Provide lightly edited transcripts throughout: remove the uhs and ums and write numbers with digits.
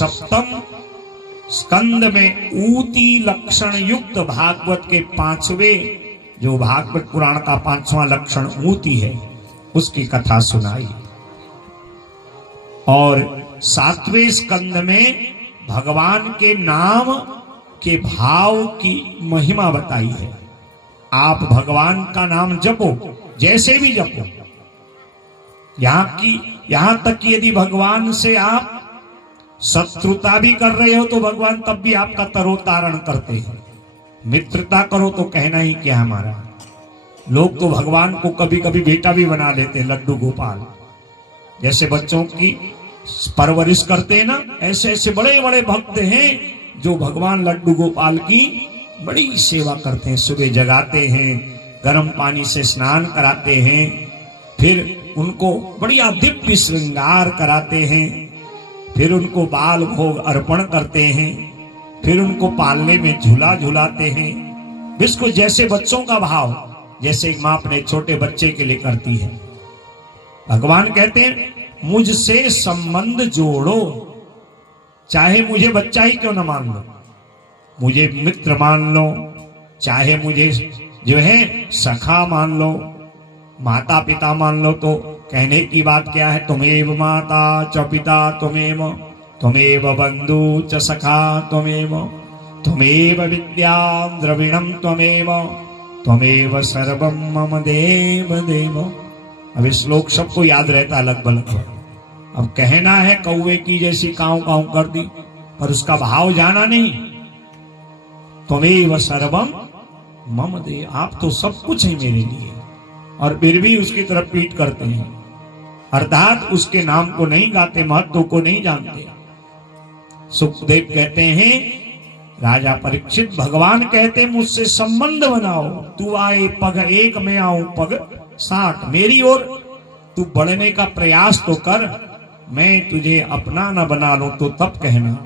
सप्तम स्कंद में ऊती लक्षण युक्त भागवत के 5वें, जो भागवत पुराण का 5वां लक्षण ऊती है, उसकी कथा सुनाई। और 7वें स्कंद में भगवान के नाम के भाव की महिमा बताई है। आप भगवान का नाम जपो, जैसे भी जपो, यहां तक कि यदि भगवान से आप शत्रुता भी कर रहे हो तो भगवान तब भी आपका तरोतारण करते हैं। मित्रता करो तो कहना ही क्या हमारा। लोग तो भगवान को कभी कभी बेटा भी बना लेते हैं, लड्डू गोपाल। जैसे बच्चों की परवरिश करते हैं ना, ऐसे ऐसे बड़े बड़े भक्त हैं जो भगवान लड्डू गोपाल की बड़ी सेवा करते हैं। सुबह जगाते हैं, गर्म पानी से स्नान कराते हैं, फिर उनको बढ़िया दिव्य श्रृंगार कराते हैं, फिर उनको बाल भोग अर्पण करते हैं, फिर उनको पालने में झूला झुलाते हैं। बिल्कुल जैसे बच्चों का भाव, जैसे एक माँ अपने छोटे बच्चे के लिए करती है। भगवान कहते हैं मुझसे संबंध जोड़ो, चाहे मुझे बच्चा ही क्यों न मान लो, मुझे मित्र मान लो, चाहे मुझे जो है सखा मान लो, माता पिता मान लो। तो कहने की बात क्या है, तुमेव माता च पिता त्वमेव, त्वमेव बंधु च सखा त्वमेव, त्वमेव विद्या द्रविणम त्वमेव, त्वमेव सर्वम मम देव देव। अब इस श्लोक सबको याद रहता अलग बलग। अब कहना है कौवे की जैसी काऊ काऊ कर दी, पर उसका भाव जाना नहीं। त्वमेव सर्वम मम देव, आप तो सब कुछ है मेरे लिए, और फिर भी उसकी तरफ पीठ करते हैं, अर्थात उसके नाम को नहीं गाते, महत्व को नहीं जानते। सुखदेव कहते हैं, राजा परीक्षित, भगवान कहते मुझसे संबंध बनाओ, तू आए पग एक मैं आऊं पग 60, मेरी ओर तू बढ़ने का प्रयास तो कर, मैं तुझे अपना न बना लूं तो तब कहना।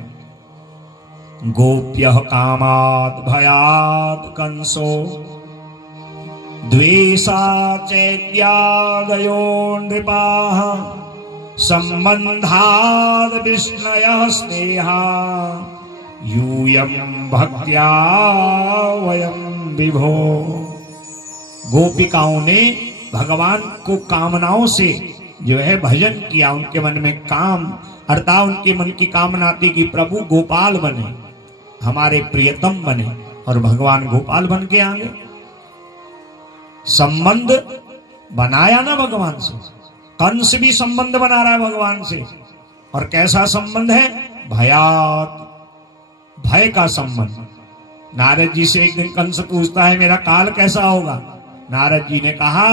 गोप्यः कामात् भयात् कंसो द्वेषा चैत्यादयो नृपाः, संबंधाद् विष्णयः स्नेहा, यूयं भक्त्या वयं विभो। गोपिकाओं ने भगवान को कामनाओं से जो है भजन किया, उनके मन में काम, अर्थात उनके मन की कामना थी कि प्रभु गोपाल बने, हमारे प्रियतम बने, और भगवान गोपाल बन के आगे। संबंध बनाया ना भगवान से, कंस भी संबंध बना रहा है भगवान से, और कैसा संबंध है, भयात, भय का संबंध। नारद जी से एक दिन कंस पूछता है मेरा काल कैसा होगा, नारद जी ने कहा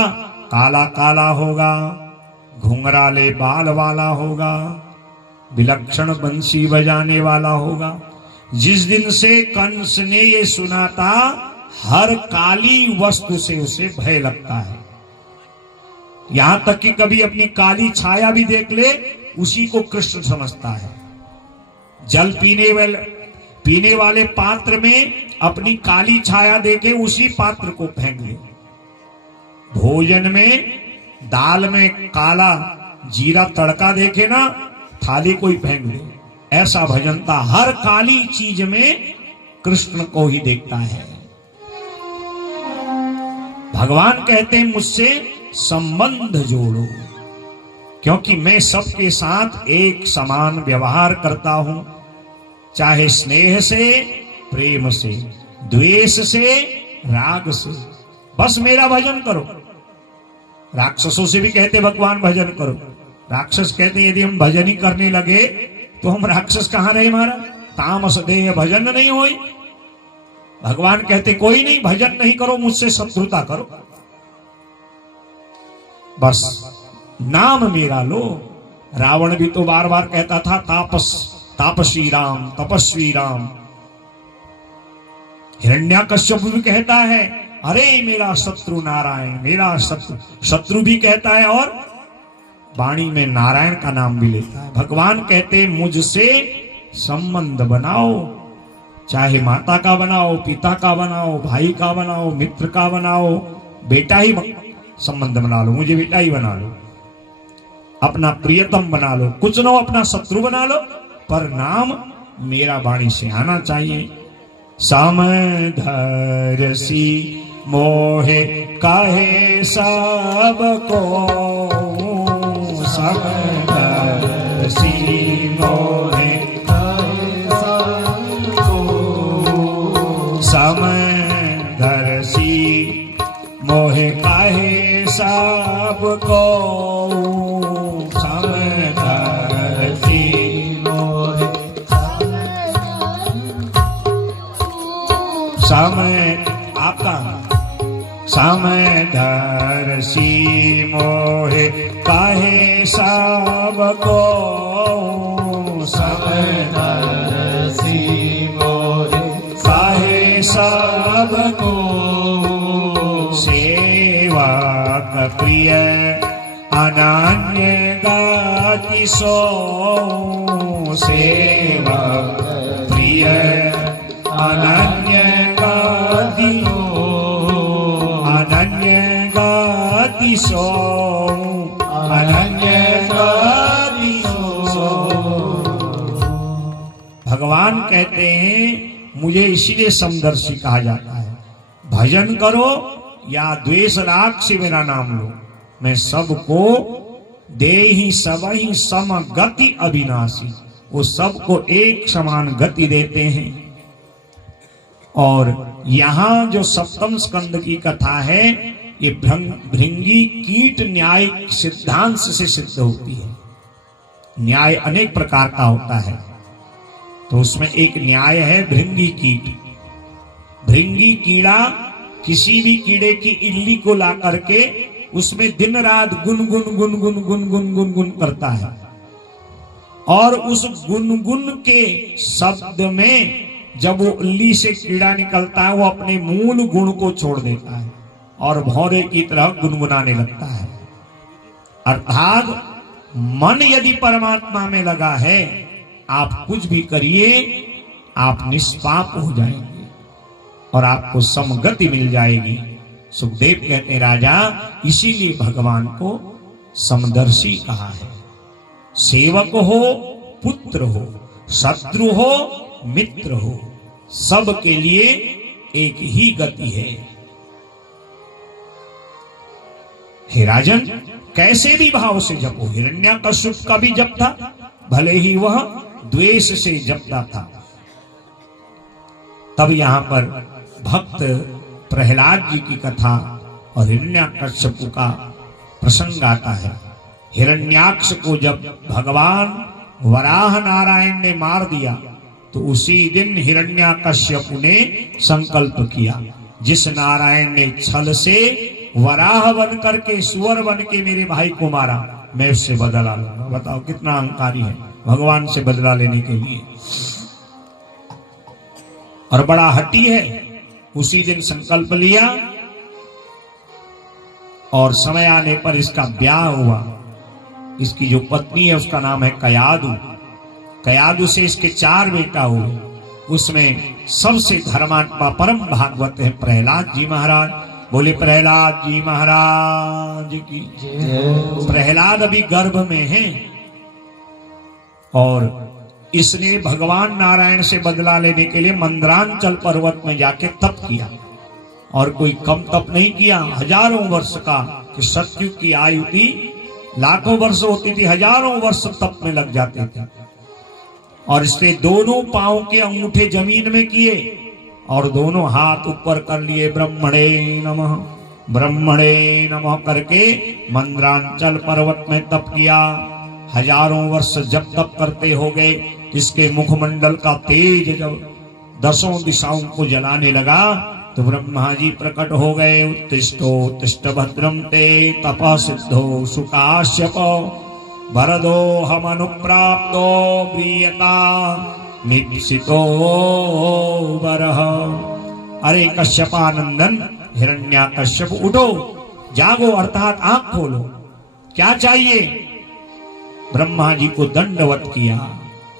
काला काला होगा, घुंघराले बाल वाला होगा, विलक्षण बंसी बजाने वाला होगा। जिस दिन से कंस ने ये सुना था, हर काली वस्तु से उसे भय लगता है। यहां तक कि कभी अपनी काली छाया भी देख ले, उसी को कृष्ण समझता है। जल पीने वाले पात्र में अपनी काली छाया देखे, उसी पात्र को फेंक ले। भोजन में दाल में काला जीरा तड़का देखे ना, थाली को ही फेंक ले। ऐसा भजन था, हर काली चीज में कृष्ण को ही देखता है। भगवान कहते हैं मुझसे संबंध जोड़ो, क्योंकि मैं सबके साथ एक समान व्यवहार करता हूं, चाहे स्नेह से, प्रेम से, द्वेष से, राग से। बस मेरा भजन करो। राक्षसों से भी कहते भगवान भजन करो। राक्षस कहते यदि हम भजन ही करने लगे तो हम राक्षस कहां रहे, हमारा तामस देह भजन नहीं होई। भगवान कहते कोई नहीं, भजन नहीं करो, मुझसे शत्रुता करो, बस नाम मेरा लो। रावण भी तो बार बार कहता था तापसी राम, तपस्वी राम। हिरण्याकश्यप भी कहता है अरे मेरा शत्रु नारायण, मेरा शत्रु भी कहता है, और वाणी में नारायण का नाम भी लेता है। भगवान कहते मुझसे संबंध बनाओ, चाहे माता का बनाओ, पिता का बनाओ, भाई का बनाओ, मित्र का बनाओ, बेटा ही संबंध बना लो, मुझे बेटा ही बना लो, अपना प्रियतम बना लो, कुछ ना अपना शत्रु बना लो, पर नाम मेरा वाणी से आना चाहिए। समदर्शी मोहे काहे सबको, समदर्शी मोहे काहे सबको, समदर्शी मोहे काहे सबको, समदर्शी मोहे समय आपका समदर्शी मोहे काहे सबको, समदर्शी मोहे काहे सबको, सेवा का प्रिय अनन्य गति सो, सेवा प्रिय अनन्य गति, अनन्य गति सो, अनन्य गति सो। भगवान कहते हैं मुझे इसीलिए समदर्शी कहा जाता है। भजन करो या द्वेष राग से मेरा नाम लो, मैं सबको देहि सबहि समगति अविनाशी, वो सबको एक समान गति देते हैं। और यहाँ जो सप्तम स्कंद की कथा है ये भृंगी कीट न्याय सिद्धांत से सिद्ध होती है। न्याय अनेक प्रकार का होता है, तो उसमें एक न्याय है भृंगी कीट। भृंगी कीड़ा किसी भी कीड़े की इल्ली को ला करके उसमें दिन रात गुनगुन गुनगुन गुनगुन गुनगुन करता है, और उस गुनगुन के शब्द में जब वो इल्ली से कीड़ा निकलता है वो अपने मूल गुण को छोड़ देता है और भौरे की तरह गुनगुनाने लगता है। अर्थात मन यदि परमात्मा में लगा है, आप कुछ भी करिए आप निष्पाप हो जाएंगे और आपको समगति मिल जाएगी। सुखदेव कहते हैं राजा इसीलिए भगवान को समदर्शी कहा है। सेवक हो, पुत्र हो, शत्रु हो, मित्र हो, सब के लिए एक ही गति है। हे राजन, कैसे भी भाव से जपो। हिरण्यकश्यप का भी जप था, भले ही वह द्वेष से जपता था। तब यहां पर भक्त प्रहलाद जी की कथा और हिरण्यकश्यप का प्रसंग आता है। हिरण्याक्ष को जब भगवान वराह नारायण ने मार दिया तो उसी दिन हिरण्याकश्यप ने संकल्प किया, जिस नारायण ने छल से वराह बन करके सुअर बन के मेरे भाई को मारा, मैं उससे बदला लूंगा। बताओ कितना अहंकारी है भगवान से बदला लेने के लिए, और बड़ा हठी है। उसी दिन संकल्प लिया और समय आने पर इसका ब्याह हुआ। इसकी जो पत्नी है उसका नाम है कयादु। कयादु से इसके 4 बेटा हुए। उसमें सबसे धर्मात्मा परम भागवत है प्रहलाद जी महाराज। बोले प्रहलाद जी महाराज की। प्रहलाद अभी गर्भ में है और इसने भगवान नारायण से बदला लेने के लिए मंदरांचल पर्वत में जाके तप किया, और कोई कम तप नहीं किया। हजारों वर्ष का, कि सतयुग की आयु थी लाखों वर्ष होती थी, हजारों वर्ष तप में लग जाते थे। और इसने दोनों पांव के अंगूठे जमीन में किए और दोनों हाथ ऊपर कर लिए, ब्रह्मणे नमः ब्रह्मणे नमः करके मंदरांचल पर्वत में तप किया। हजारों वर्ष जब तप करते हो गए, इसके मुखमंडल का तेज जब 10 दिशाओं को जलाने लगा तो ब्रह्मा जी प्रकट हो गए। उत्तिष्ठो उत्तिष्ठ भद्रम ते तपः सिद्धो सुकाश्यप भरदो हम अनुप्राप्तो प्रियता निप्सितो वरः। अरे कश्यपानंदन हिरण्याकश्यप, उठो, जागो, अर्थात आंख खोलो। क्या चाहिए? ब्रह्मा जी को दंडवत किया,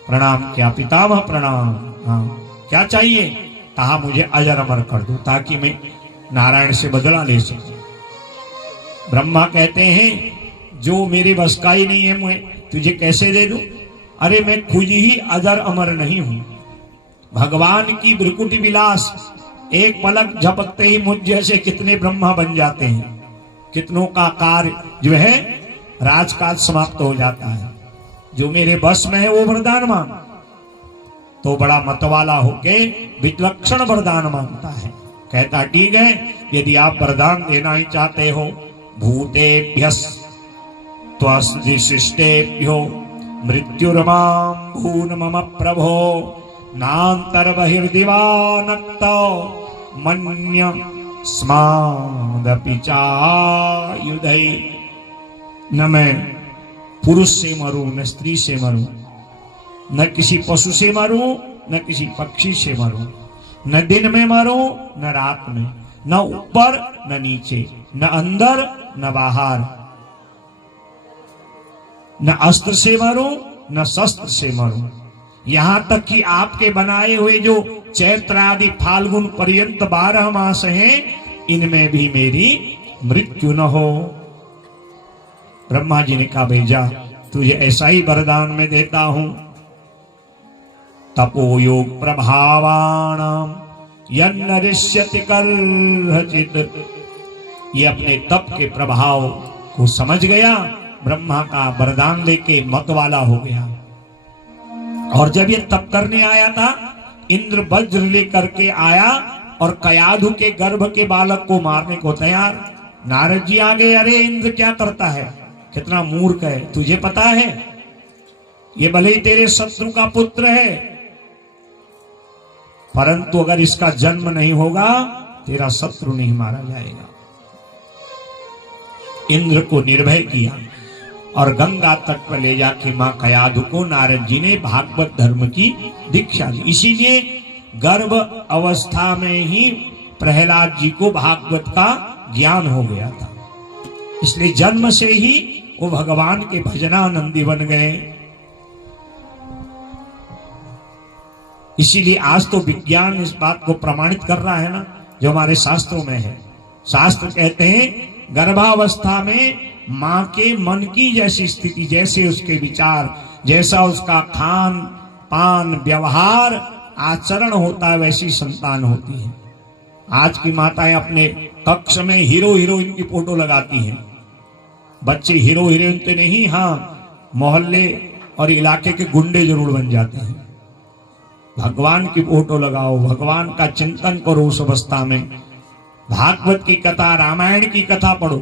प्रणाम किया, पितामह प्रणाम। हाँ, क्या चाहिए? कहा मुझे अजर अमर कर दो ताकि मैं नारायण से बदला ले सकूं। ब्रह्मा कहते हैं जो मेरे बस का ही नहीं है, मैं तुझे कैसे दे दूं? अरे मैं खुद ही अजर अमर नहीं हूं। भगवान की भ्रिकुटी विलास, एक पलक झपकते ही मुझ जैसे कितने ब्रह्मा बन जाते हैं, कितनों का कार्य जो है राजकाज समाप्त हो जाता है। जो मेरे बस में है वो वरदान मांग, तो बड़ा मतवाला होके विलक्षण वरदान मांगता है। कहता ठीक है, यदि आप वरदान देना ही चाहते हो, भूतेभ्यस् त्वसृष्टेभ्यो मृत्युर्मां भून् मम प्रभो नान्तर्बहिर्दिवानक्त मन्यस्मादपि चायुधै। न मैं पुरुष से मरूं, न स्त्री से मरूं, न किसी पशु से मरूं, न किसी पक्षी से मरूं, न दिन में मरूं न रात में, न ऊपर न नीचे, न अंदर न बाहर, न अस्त्र से मरूं न शस्त्र से मरूं। यहां तक कि आपके बनाए हुए जो चैत्र आदि फाल्गुन पर्यंत 12 मास हैं, इनमें भी मेरी मृत्यु न हो। ब्रह्मा जी ने कहा भेजा, तुझे ऐसा ही वरदान में देता हूं। तपो योग प्रभावाणाम यन्नरिष्यति कर्हचित। ये अपने तप के प्रभाव को समझ गया, ब्रह्मा का वरदान लेके मत वाला हो गया। और जब ये तप करने आया था, इंद्र वज्र लेकर के आया और कयाधु के गर्भ के बालक को मारने को तैयार। नारद जी आ गए, अरे इंद्र क्या करता है, कितना मूर्ख है, तुझे पता है ये भले ही तेरे शत्रु का पुत्र है, परंतु अगर इसका जन्म नहीं होगा तेरा शत्रु नहीं मारा जाएगा। इंद्र को निर्भय किया और गंगा तट पर ले जाके मां कयाधु को नारद जी ने भागवत धर्म की दीक्षा दी। इसीलिए गर्भ अवस्था में ही प्रहलाद जी को भागवत का ज्ञान हो गया था। इसलिए जन्म से ही वो भगवान के भजनानंदी बन गए। इसीलिए आज तो विज्ञान इस बात को प्रमाणित कर रहा है ना, जो हमारे शास्त्रों में है। शास्त्र कहते हैं गर्भावस्था में मां के मन की जैसी स्थिति, जैसे उसके विचार, जैसा उसका खान पान व्यवहार आचरण होता है, वैसी संतान होती है। आज की माताएं अपने कक्ष में हीरो हीरोइन की फोटो लगाती हैं। बच्चे हीरो हीरोइन तो नहीं, हाँ मोहल्ले और इलाके के गुंडे जरूर बन जाते हैं। भगवान की फोटो लगाओ, भगवान का चिंतन करो उस अवस्था में। भागवत की कथा, रामायण की कथा पढ़ो।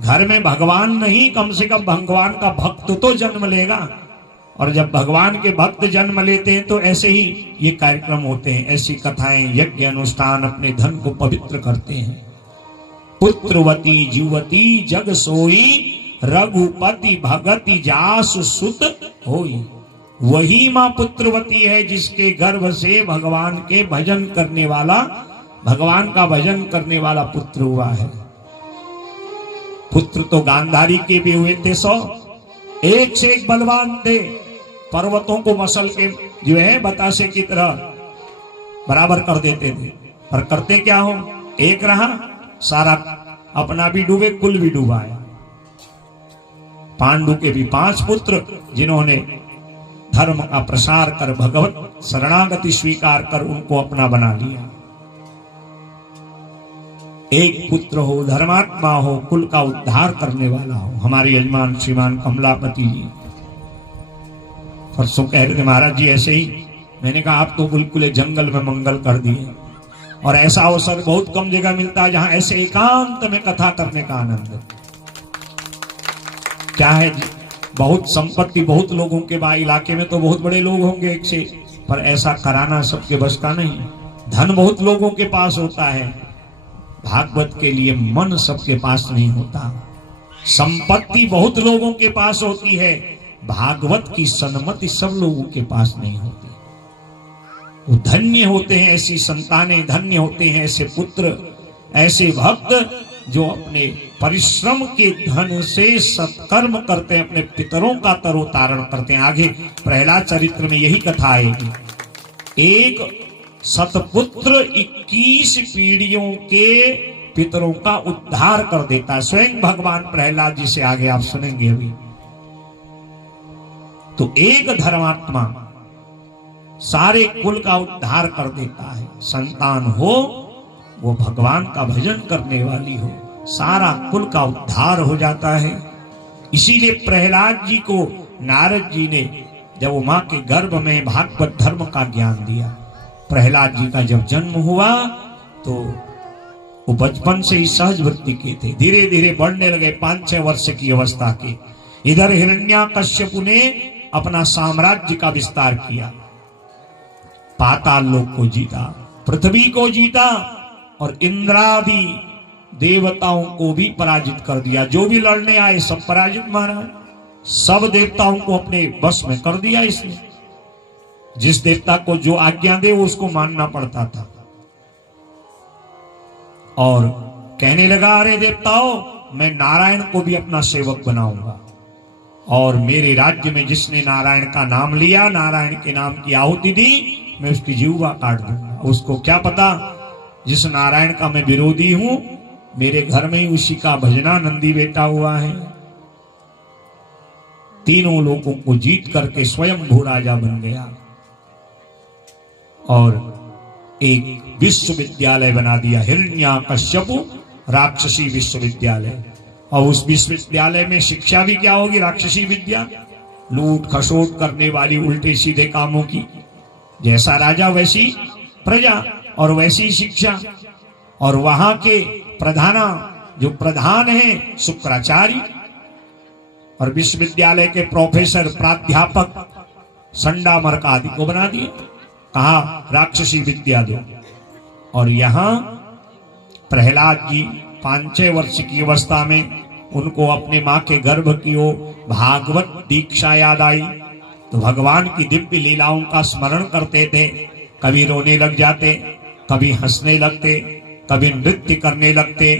घर में भगवान नहीं, कम से कम भगवान का भक्त तो जन्म लेगा। और जब भगवान के भक्त जन्म लेते हैं तो ऐसे ही ये कार्यक्रम होते हैं, ऐसी कथाएं, यज्ञ अनुष्ठान अपने धन को पवित्र करते हैं। पुत्रवती जीवती जग सोई, रघुपति भगति जासु सुत होई। वही मां पुत्रवती है जिसके गर्भ से भगवान के भजन करने वाला, भगवान का भजन करने वाला पुत्र हुआ है। पुत्र तो गांधारी के भी हुए थे 100, एक से एक बलवान थे। पर्वतों को मसल के जो है बतासे की तरह बराबर कर देते थे, पर करते क्या हो, एक रहा सारा अपना भी डूबे, कुल भी डूबाया। पांडु के भी 5 पुत्र जिन्होंने धर्म का प्रसार कर, भगवत शरणागति स्वीकार कर उनको अपना बना लिया। एक पुत्र हो, धर्मात्मा हो, कुल का उद्धार करने वाला हो। हमारे यजमान श्रीमान कमलापति जी परसों कह रहे थे, महाराज जी ऐसे ही। मैंने कहा आप तो बिल्कुल जंगल में मंगल कर दिए, और ऐसा अवसर बहुत कम जगह मिलता है जहां ऐसे एकांत में कथा करने का आनंद। क्या है जी, बहुत संपत्ति बहुत लोगों के बाद इलाके में तो बहुत बड़े लोग होंगे एक से, पर ऐसा कराना सबके बस का नहीं। धन बहुत लोगों के पास होता है, भागवत के लिए मन सबके पास नहीं होता। संपत्ति बहुत लोगों के पास होती है, भागवत की सन्मति सब लोगों के पास नहीं होती। वो धन्य होते हैं ऐसी संतानें, धन्य होते हैं ऐसे पुत्र, ऐसे भक्त जो अपने परिश्रम के धन से सत्कर्म करते हैं, अपने पितरों का तरोतारण करते हैं। आगे प्रहलाद चरित्र में यही कथा आएगी। एक सतपुत्र 21 पीढ़ियों के पितरों का उद्धार कर देता है, स्वयं भगवान प्रहलाद जी से। आगे आप सुनेंगे अभी। तो एक धर्मात्मा सारे कुल का उद्धार कर देता है। संतान हो वो भगवान का भजन करने वाली हो, सारा कुल का उद्धार हो जाता है। इसीलिए प्रहलाद जी को नारद जी ने जब वो मां के गर्भ में भागवत धर्म का ज्ञान दिया, प्रहलाद जी का जब जन्म हुआ तो वो बचपन से ही सहज वृत्ति के थे, धीरे धीरे बढ़ने लगे 5-6 वर्ष की अवस्था के। इधर हिरण्याकश्यपु ने अपना साम्राज्य का विस्तार किया, पाताल लोक को जीता, पृथ्वी को जीता और इंद्रादि देवताओं को भी पराजित कर दिया। जो भी लड़ने आए सब पराजित मारा, सब देवताओं को अपने बस में कर दिया इसने। जिस देवता को जो आज्ञा दे वो उसको मानना पड़ता था। और कहने लगा, अरे देवताओं, मैं नारायण को भी अपना सेवक बनाऊंगा और मेरे राज्य में जिसने नारायण का नाम लिया, नारायण के नाम की आहुति दी, मैं उसकी जीवा काट दूंगा। उसको क्या पता जिस नारायण का मैं विरोधी हूं, मेरे घर में ही उसी का भजनानंदी बेटा हुआ है। तीनों लोगों को जीत करके स्वयं भू राजा बन गया और एक विश्वविद्यालय बना दिया, हिरण्याकश्यपु राक्षसी विश्वविद्यालय। और उस विश्वविद्यालय में शिक्षा भी क्या होगी? राक्षसी विद्या, लूट खसोट करने वाली, उल्टे सीधे कामों की। जैसा राजा वैसी प्रजा और वैसी शिक्षा। और वहां के जो प्रधान है शुक्राचार्य, और विश्वविद्यालय के प्रोफेसर प्राध्यापक संडा मर्क आदि को बना दिए, कहा राक्षसी विद्या दो। और यहां प्रहलाद जी 5-6 वर्ष की अवस्था में उनको अपने मां के गर्भ की ओ भागवत दीक्षा याद आई, तो भगवान की दिव्य लीलाओं का स्मरण करते थे। कभी रोने लग जाते, कभी हंसने लगते, कभी नृत्य करने लगते,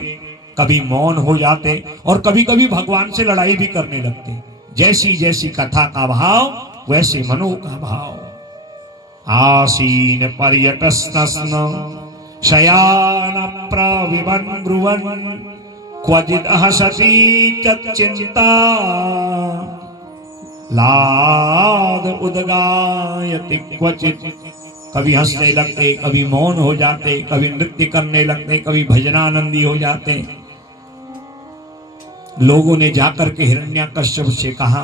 कभी मौन हो जाते और कभी कभी भगवान से लड़ाई भी करने लगते। जैसी जैसी कथा का भाव वैसे मनो का भाव। आसीन पर्यटस्न शयान प्रविवन ब्रुवन क्वचिद हसति चिंता लाद उदगायति क्वचित। कभी हंसने लगते, कभी मौन हो जाते, कभी नृत्य करने लगते, कभी भजनानंदी हो जाते। लोगों ने जाकर के हिरण्याकश्यप से कहा,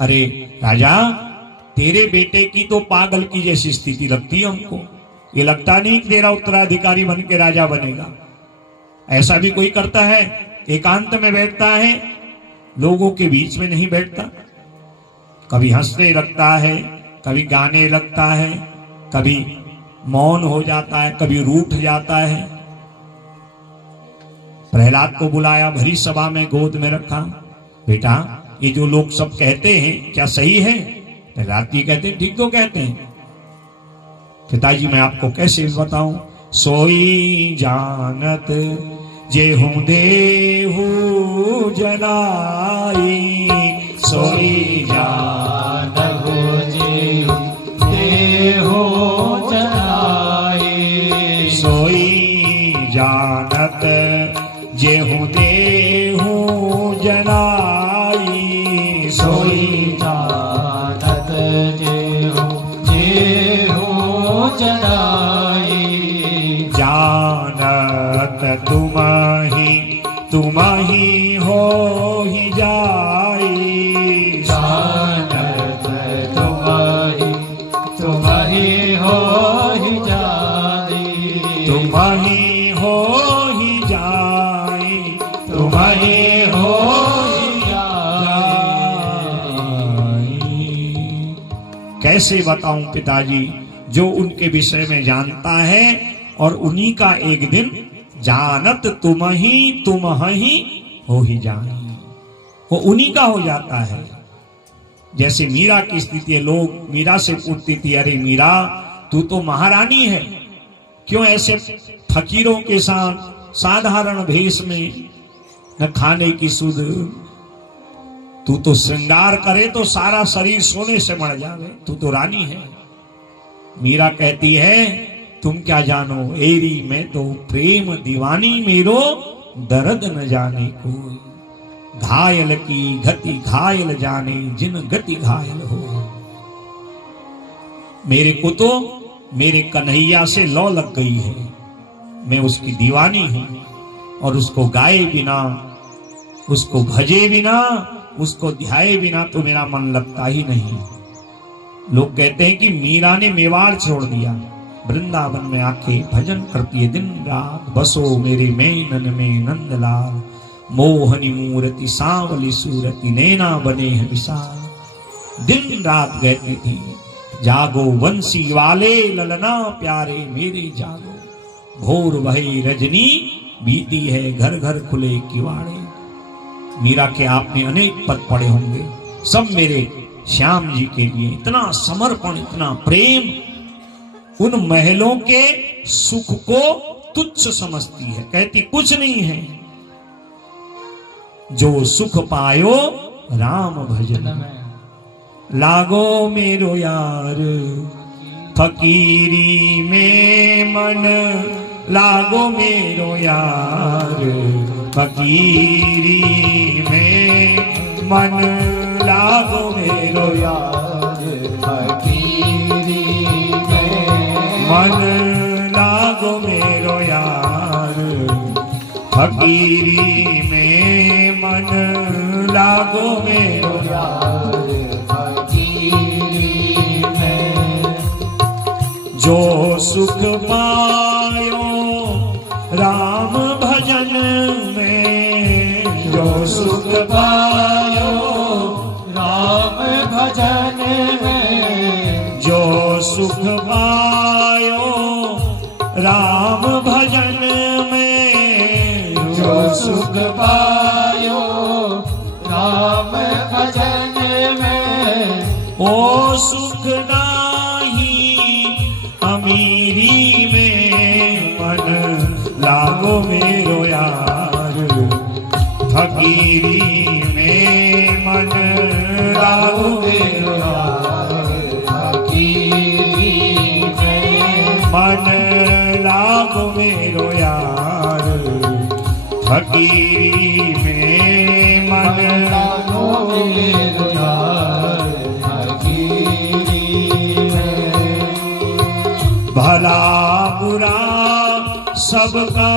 अरे राजा, तेरे बेटे की तो पागल की जैसी स्थिति लगती है हमको। ये लगता नहीं कि तेरा उत्तराधिकारी बन के राजा बनेगा। ऐसा भी कोई करता है? एकांत में बैठता है, लोगों के बीच में नहीं बैठता। कभी हंसने लगता है, कभी गाने लगता है, कभी मौन हो जाता है, कभी रूठ जाता है। प्रहलाद को बुलाया, भरी सभा में गोद में रखा, बेटा ये जो लोग सब कहते हैं क्या सही है? प्रहलाद जी कहते हैं ठीक तो कहते हैं। पिताजी मैं आपको कैसे बताऊं? सोई जानत जेहू देहू जनाई, सोई जानत जेहू देहू जनाई, सोई जानत जेहू देहू जनाई, सोई जानत जेहू जनाई। जानत तुम ही हो ही जाई, जानत तुम ही हो ही जाई, तुम ही हो ही जाई, तुम ही हो ही जाई। कैसे बताऊं पिताजी, जो उनके विषय में जानता है और उन्हीं का एक दिन जानत तुम ही हो ही जाई, वो उन्हीं का हो जाता है। जैसे मीरा की स्थिति है, लोग मीरा से पूछती थी, अरे मीरा तू तो महारानी है, क्यों ऐसे फकीरों के साथ साधारण भेष में, न खाने की सुध, तू तो श्रृंगार करे तो सारा शरीर सोने से मर जावे, तू तो रानी है। मीरा कहती है, तुम क्या जानो एरी में तो प्रेम दीवानी, मेरो दर्द न जाने कोई। घायल की गति घायल जाने, जिन गति घायल हो। मेरे को तो मेरे कन्हैया से लौ लग गई है, मैं उसकी दीवानी हूं, और उसको गाए बिना, उसको भजे बिना, उसको ध्याए बिना तो मेरा मन लगता ही नहीं। लोग कहते हैं कि मीरा ने मेवाड़ छोड़ दिया, वृंदावन में आके भजन करती है दिन रात। बसो मेरे मेनन में नंदलाल, मोहनी मूर्ति सांवली सूरति, नैना बने हैं विशाल। दिन रात कहती थी, जागो वंशी वाले ललना प्यारे मेरे जागो। भोर भई रजनी बीती है, घर घर खुले किवाड़े। मीरा के आपने अनेक पद पढ़े होंगे, सब मेरे श्याम जी के लिए। इतना समर्पण, इतना प्रेम, उन महलों के सुख को तुच्छ समझती है, कहती कुछ नहीं है। जो सुख पायो राम भजन में, लागो मेरो यार फकीरी में मन, लागो मेरो यार फकीरी में मन, लागो मेरो यार फकीरी में मन, लागो मेरो यार फकीरी में मन, लागो मेरो यार फकीरी में। जो सुख पायो राम भजन में, जो सुख पायो राम भजन में, जो सुख पायो राम भजन में, जो सुख पायो राम भजन में। ओ सुख नाही अमीरी में मन, लागो मेरो यार फकीरी में मन, लागो मेरो यार फकीरी में मन, लागो मेरो यार फकीरी में मन, लागो मेरो यार फकीरी में। भला बुरा सबका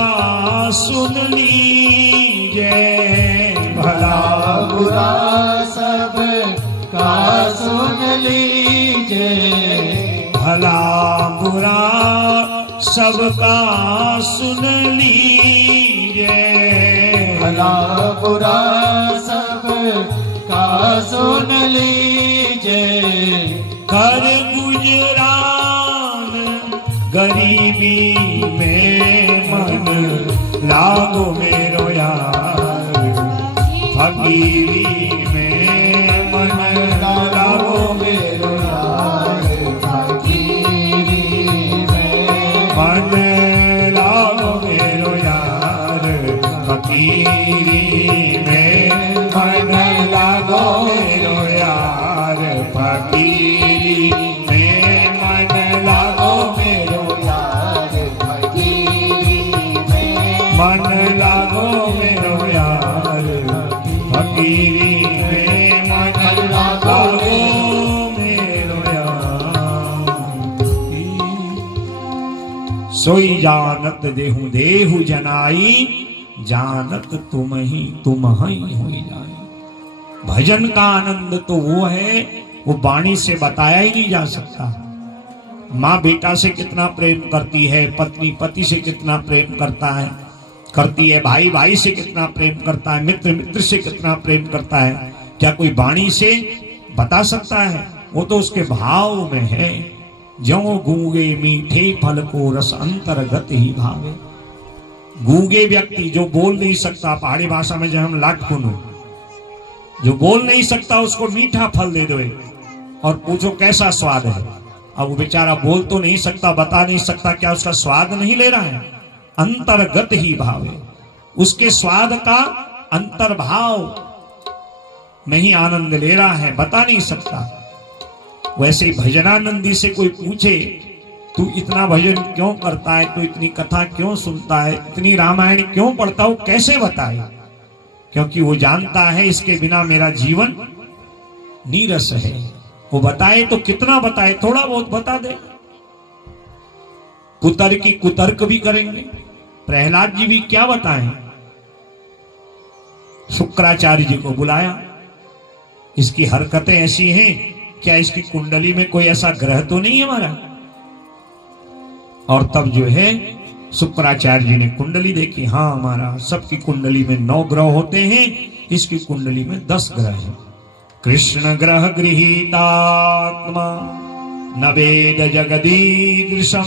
सुन लीजिए, भला बुरा सबका सुन लीजिए, भला बुरा सबका सुन लीजिए, भला बुरा सबका सुन लीजिए। कर गुजरान गरीबी में मन, लागो मेरो यार फकीरी में मन, लागो मेरो यार फकीरी में मन, लागो मेरो यार फकीरी में मन, लागो मेरो यार फकीरी में मन, लागो मेरो मन, लागो मेरो यार फकीरी में मन, लागो मेरो यार। सोई जानत देहु देहु जनाई, जानत तुम ही होई जाई। भजन का आनंद तो वो है, वो वाणी से बताया ही नहीं जा सकता। माँ बेटा से कितना प्रेम करती है, पत्नी पति से कितना प्रेम करती है, भाई भाई से कितना प्रेम करता है, मित्र मित्र से कितना प्रेम करता है, क्या कोई वाणी से बता सकता है? वो तो उसके भाव में है। ज्यों गूंगे मीठे फल को रस अंतर्गत ही भावे। गूंगे व्यक्ति जो बोल नहीं सकता, पहाड़ी भाषा में जो हम लाटकुनु, जो बोल नहीं सकता उसको मीठा फल दे दो और पूछो कैसा स्वाद है। अब वो बेचारा बोल तो नहीं सकता, बता नहीं सकता, क्या उसका स्वाद नहीं ले रहा है? अंतर्गत ही भाव है, उसके स्वाद का अंतर्भाव में ही आनंद ले रहा है, बता नहीं सकता। वैसे भजनानंदी से कोई पूछे तू इतना भजन क्यों करता है, तू इतनी कथा क्यों सुनता है, इतनी रामायण क्यों पढ़ता हो, कैसे बताए? क्योंकि वो जानता है इसके बिना मेरा जीवन नीरस है। वो बताए तो कितना बताए, थोड़ा बहुत बता दे। कुतर्की कुतर्क भी करेंगे। प्रहलाद जी भी क्या बताएं। शुक्राचार्य जी को बुलाया, इसकी हरकतें ऐसी हैं, क्या इसकी कुंडली में कोई ऐसा ग्रह तो नहीं है हमारा। और तब जो है शुक्राचार्य जी ने कुंडली देखी, हाँ हमारा सबकी कुंडली में 9 ग्रह होते हैं, इसकी कुंडली में 10 ग्रह हैं। कृष्ण ग्रह गृहीतात्मा न वेद जगदीदृशम।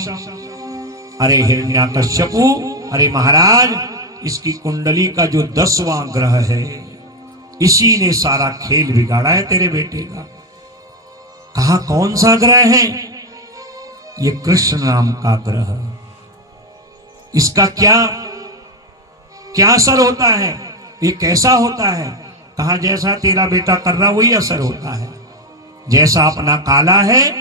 अरे हिरण्याकश्यपु, अरे महाराज, इसकी कुंडली का जो 10वां ग्रह है, इसी ने सारा खेल बिगाड़ा है तेरे बेटे का। कहा कौन सा ग्रह है? ये कृष्ण नाम का ग्रह। इसका क्या क्या असर होता है, ये कैसा होता है? कहा जैसा तेरा बेटा कर रहा वही असर होता है। जैसा अपना काला है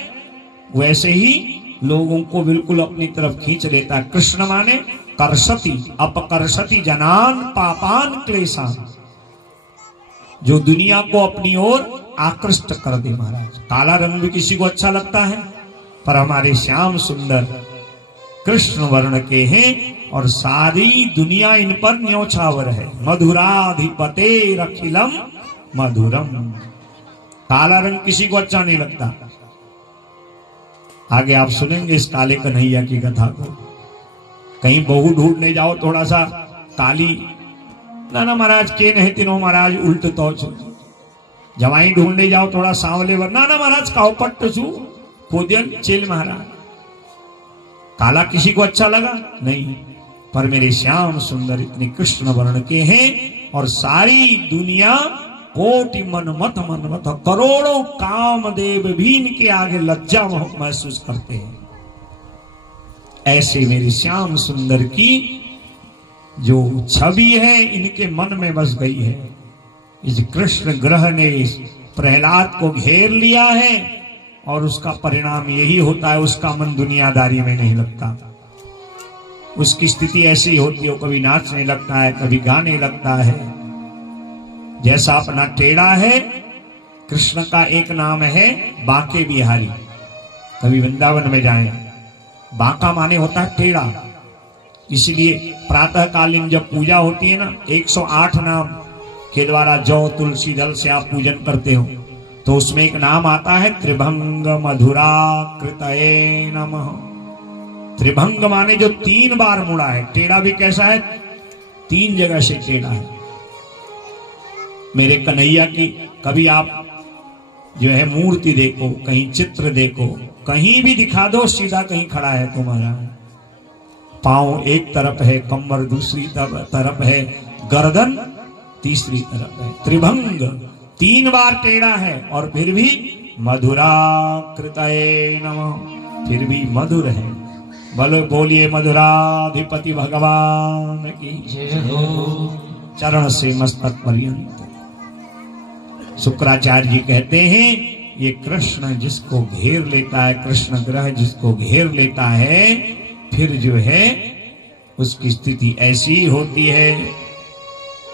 वैसे ही लोगों को बिल्कुल अपनी तरफ खींच लेता है। कृष्ण माने कर्षति अपकर्षति जनान पापान क्लेशान, जो दुनिया को अपनी ओर आकृष्ट कर दे। महाराज काला रंग भी किसी को अच्छा लगता है, पर हमारे श्याम सुंदर कृष्ण वर्ण के हैं और सारी दुनिया इन पर न्योछावर है। मधुराधिपते रखिलम मधुरम। काला रंग किसी को अच्छा नहीं लगता। आगे आप सुनेंगे इस काले कन्हैया की कथा को। कहीं बहू ढूंढने जाओ थोड़ा सा काली, ना ना महाराज के नहीं तीनों महाराज उल्ट तो जवाई ढूंढने जाओ थोड़ा सांवले वर, ना ना महाराज काओ पट्ट छू कोदियन चेल महाराज। काला किसी को अच्छा लगा नहीं, पर मेरे श्याम सुंदर इतने कृष्ण वर्ण के हैं और सारी दुनिया कोटि मनमथ करोड़ों कामदेव भी इनके आगे लज्जा महसूस करते हैं। ऐसे मेरे श्याम सुंदर की जो छवि है इनके मन में बस गई है। इस कृष्ण ग्रह ने इस प्रहलाद को घेर लिया है और उसका परिणाम यही होता है, उसका मन दुनियादारी में नहीं लगता। उसकी स्थिति ऐसी होती है, कभी नाचने लगता है, कभी गाने लगता है। जैसा अपना टेढ़ा है, कृष्ण का एक नाम है बांके बिहारी। कभी वृंदावन में जाएं, बांका माने होता है टेढ़ा। इसलिए प्रातःकालीन जब पूजा होती है ना, 108 नाम के द्वारा जौ तुलसी दल से आप पूजन करते हो, तो उसमें एक नाम आता है त्रिभंग मधुराकृतये नमः। त्रिभंग माने जो 3 बार मुड़ा है। टेढ़ा भी कैसा है? 3 जगह से टेढ़ा है। मेरे कन्हैया की कभी आप जो है मूर्ति देखो, कहीं चित्र देखो, कहीं भी दिखा दो, सीधा कहीं खड़ा है तुम्हारा। पांव एक तरफ है, कमर दूसरी तरफ है, गर्दन तीसरी तरफ है। त्रिभंग 3 बार टेढ़ा है और फिर भी मधुराकृतये नमः, फिर भी मधुर है। बोलो बोलिए मधुराधिपति भगवान की जय हो। चरण से मस्तक पर्यंत शुक्राचार्य जी कहते हैं ये कृष्ण जिसको घेर लेता है, कृष्ण ग्रह जिसको घेर लेता है, फिर जो है उसकी स्थिति ऐसी होती है।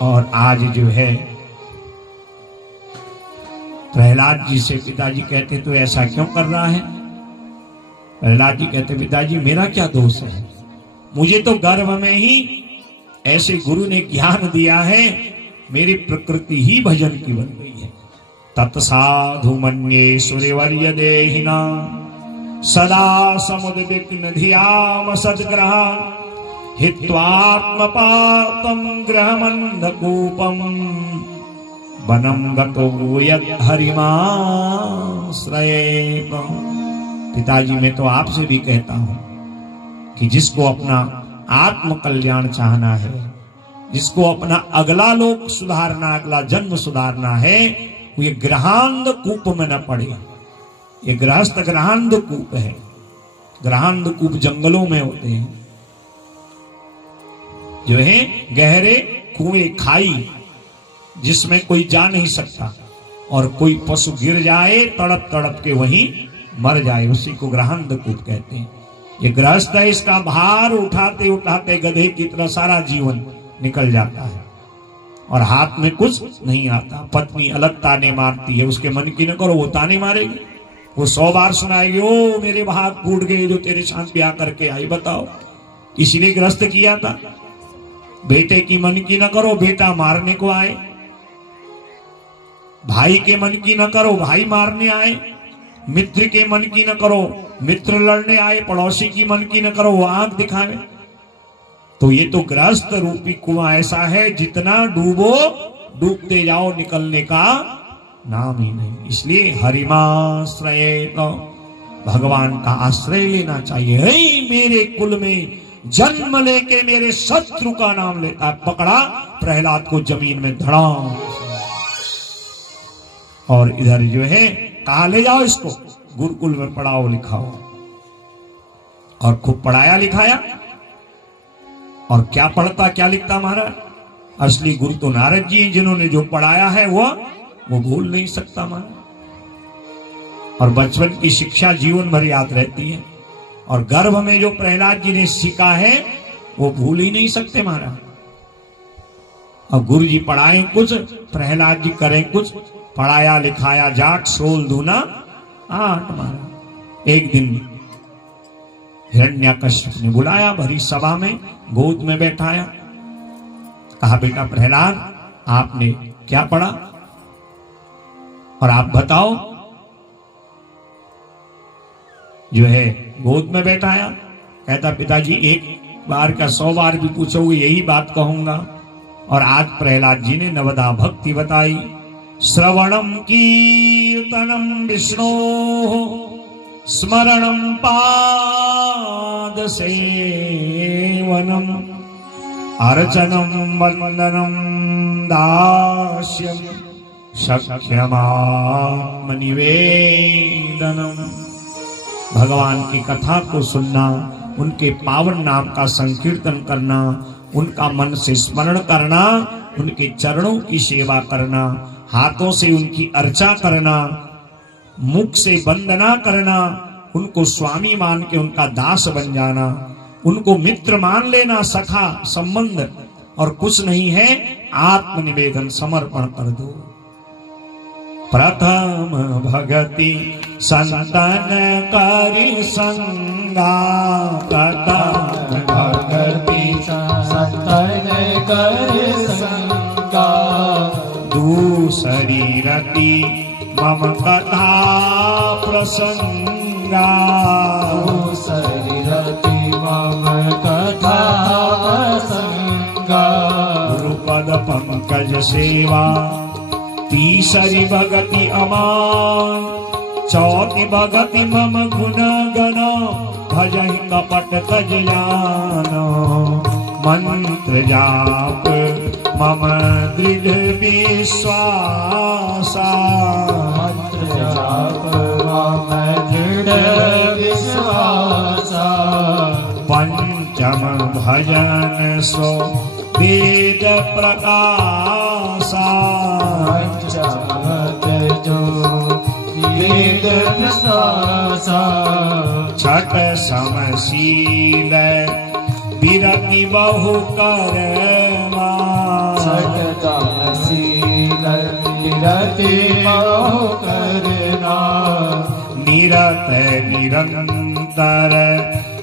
और आज जो है प्रहलाद जी से पिताजी कहते तो ऐसा क्यों कर रहा है? प्रहलाद जी कहते पिताजी मेरा क्या दोष है, मुझे तो गर्भ में ही ऐसे गुरु ने ज्ञान दिया है, मेरी प्रकृति ही भजन की बन गई है। तत्साधु मन्ये सूर्यवर्य देहिना सदा समुद्विग्न धियाम सद्ग्रह हित्वात्मपातं ग्रहमन्धकूपं वनं गतो यत् हरिमाश्रयेत। पिताजी मैं तो आपसे भी कहता हूं कि जिसको अपना आत्म कल्याण चाहना है, जिसको अपना अगला लोक सुधारना, अगला जन्म सुधारना है, वो ये ग्रहांध कूप में न पड़े। ये गृहस्थ ग्रहांध कूप है। ग्रहांध कूप जंगलों में होते हैं, जो है गहरे कुएं, खाई जिसमें कोई जा नहीं सकता, और कोई पशु गिर जाए तड़प तड़प के वहीं मर जाए, उसी को ग्रहांध कूप कहते हैं। ये गृहस्थ है, इसका भार उठाते उठाते गधे की तरह सारा जीवन निकल जाता है। और हाथ में कुछ नहीं आता। पत्नी अलग ताने मारती है, उसके मन की न करो, वो ताने मारेगी, वो 100 बार सुनाएगी, ओ मेरे भाग फूट गए जो तेरे साथ ब्याह करके आई। बताओ, इसलिए ग्रस्त किया था। बेटे की मन की न करो, बेटा मारने को आए। भाई के मन की न करो, भाई मारने आए। मित्र के मन की न करो, मित्र लड़ने आए। पड़ोसी की मन की न करो, वो आंख दिखावे। तो ये तो ग्रस्त रूपी कुआं ऐसा है, जितना डूबो डूबते जाओ, निकलने का नाम ही नहीं। इसलिए हरिमाश्रय, तो भगवान का आश्रय लेना चाहिए। हे मेरे कुल में जन्म लेके मेरे शत्रु का नाम लेता, पकड़ा प्रहलाद को जमीन में धड़ाम। और इधर जो है, कहा ले जाओ इसको, गुरुकुल में पढ़ाओ लिखाओ। और खूब पढ़ाया लिखाया। और क्या पढ़ता क्या लिखता महाराज? असली गुरु तो नारद जी हैं, जिन्होंने जो पढ़ाया है वो भूल नहीं सकता महाराज। और बचपन की शिक्षा जीवन भर याद रहती है। और गर्भ में जो प्रहलाद जी ने सीखा है वो भूल ही नहीं सकते महाराज। और गुरु जी पढ़ाए कुछ, प्रहलाद जी करें कुछ। पढ़ाया लिखाया जाट 16 दूना 8 महाराज। एक दिन हिरण्यकश्यप ने बुलाया, भरी सभा में गोद में बैठाया। कहा, बेटा प्रहलाद, आपने क्या पढ़ा और आप बताओ। जो है गोद में बैठाया। कहता, पिताजी एक बार का 100 बार भी पूछोगे यही बात कहूंगा। और आज प्रहलाद जी ने नवदा भक्ति बताई। श्रवणम कीर्तनम विष्णो स्मरणम पाद सेवनम अर्चनम वंदनम दास्यम सख्यमात्मनिवेदनम। भगवान की कथा को सुनना, उनके पावन नाम का संकीर्तन करना, उनका मन से स्मरण करना, उनके चरणों की सेवा करना, हाथों से उनकी अर्चा करना, मुख से वंदना करना, उनको स्वामी मान के उनका दास बन जाना, उनको मित्र मान लेना, सखा संबंध, और कुछ नहीं है, आत्मनिवेदन समर्पण कर दो। प्रथम भगति संतन करि संगा, प्रथम भगति संतन करि संगा, दूसरी रति मम कथा प्रसंगा, दूसरी रति मम कथा प्रसंगा, गुरुपद पंकज सेवा, तीसरी भगति अमान, चौथी भगति मम गुण गण, भजहि कपट कज जान, मंत्र जाप मम दृढ़ विश्वासा, मंत्र जाप मम दृढ़ विश्वासा, पंचम भजन सो वेद प्रकाशा, जो वेद प्रकाशा, छठ समशील विरति बहु कर्मा, छठ समशील विरति बहु कर्मा, निरत निरंतर